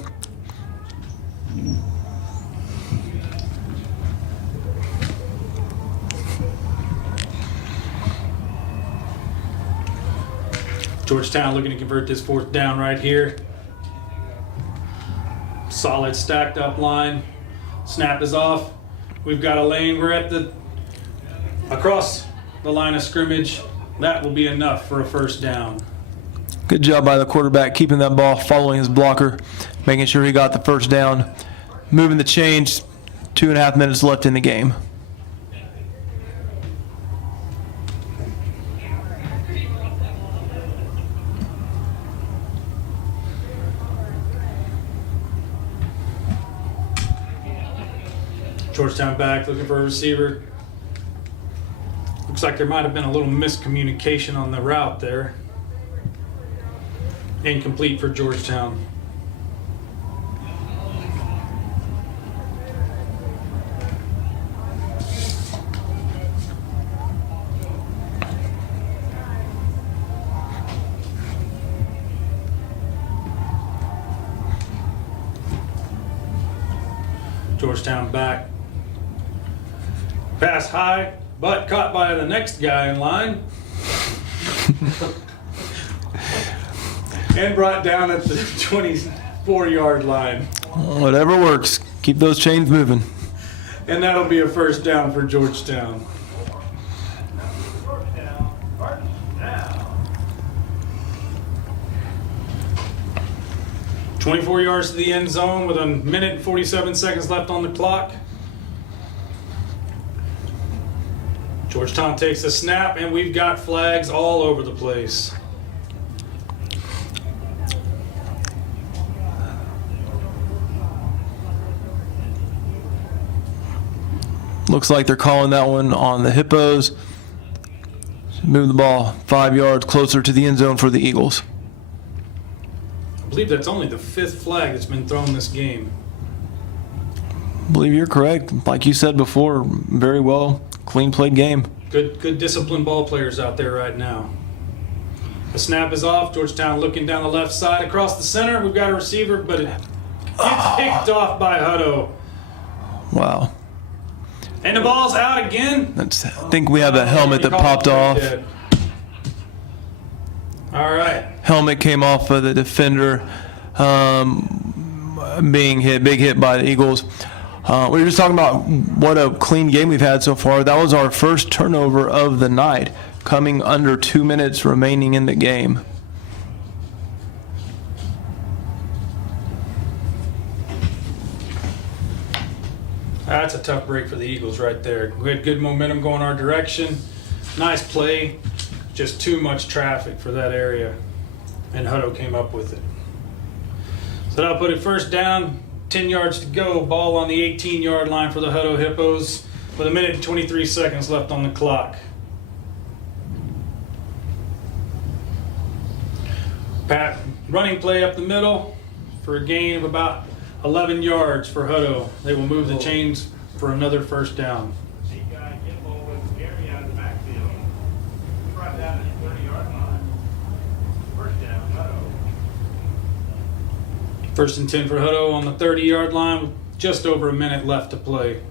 Georgetown looking to convert this 4th down right here. Solid stacked up line. Snap is off. We've got a lane. We're at across the line of scrimmage. That will be enough for a first down. Good job by the quarterback keeping that ball, following his blocker, making sure he got the first down. Moving the chains. 2.5 minutes left in the game. Georgetown back looking for a receiver. Looks like there might have been a little miscommunication on the route there. Incomplete for Georgetown. Georgetown back. Pass high, but caught by the next guy in line. And brought down at the 24-yard line. Whatever works. Keep those chains moving. And that'll be a first down for Georgetown. 24 yards to the end zone with 1 minute and 47 seconds left on the clock. Georgetown takes a snap, and we've got flags all over the place. Looks like they're calling that one on the Hippos. Move the ball 5 yards closer to the end zone for the Eagles. I believe that's only the 5th flag that's been thrown this game. I believe you're correct. Like you said before, very well, clean played game. Good disciplined ball players out there right now. The snap is off. Georgetown looking down the left side across the center. We've got a receiver, but it gets picked off by Hutto. Wow. And the ball's out again. I think we have a helmet that popped off. Dead. All right. Helmet came off of the defender, being hit, big hit by the Eagles. We were just talking about what a clean game we've had so far. That was our first turnover of the night, coming under 2 minutes remaining in the game. That's a tough break for the Eagles right there. We had good momentum going our direction. Nice play. Just too much traffic for that area. And Hutto came up with it. So that'll put it first down, 10 yards to go. Ball on the 18-yard line for the Hutto Hippos with 1 minute and 23 seconds left on the clock. Pat, running play up the middle for a gain of about 11 yards for Hutto. They will move the chains for another first down. See guy Kimball with Gary out of the backfield. Brought down at the 30-yard line. First down, Hutto. First and 10 for Hutto on the 30-yard line with just over a minute left to play.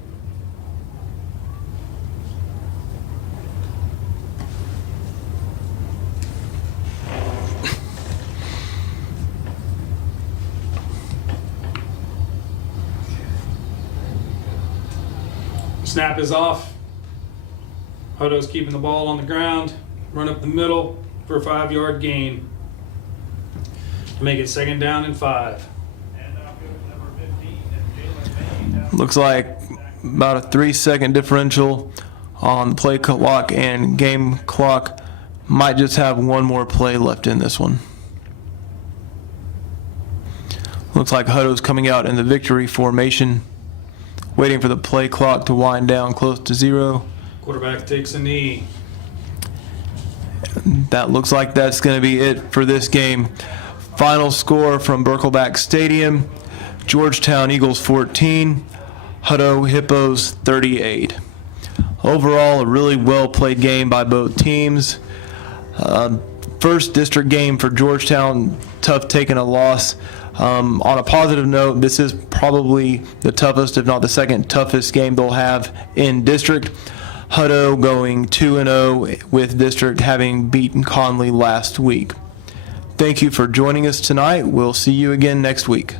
Snap is off. Hutto's keeping the ball on the ground. Run up the middle for a 5-yard gain to make it second down and 5. And now goes number 15, that's Jalen May. Looks like about a 3-second differential on the play clock and game clock. Might just have one more play left in this one. Looks like Hutto's coming out in the victory formation, waiting for the play clock to wind down close to 0. Quarterback takes a knee. That looks like that's going to be it for this game. Final score from Birkelbach Stadium: Georgetown Eagles 14, Hutto Hippos 38. Overall, a really well played game by both teams. First district game for Georgetown, tough taking a loss. On a positive note, this is probably the toughest, if not the second toughest game they'll have in district. Hutto going 2-0 with district, having beaten Conley last week. Thank you for joining us tonight. We'll see you again next week.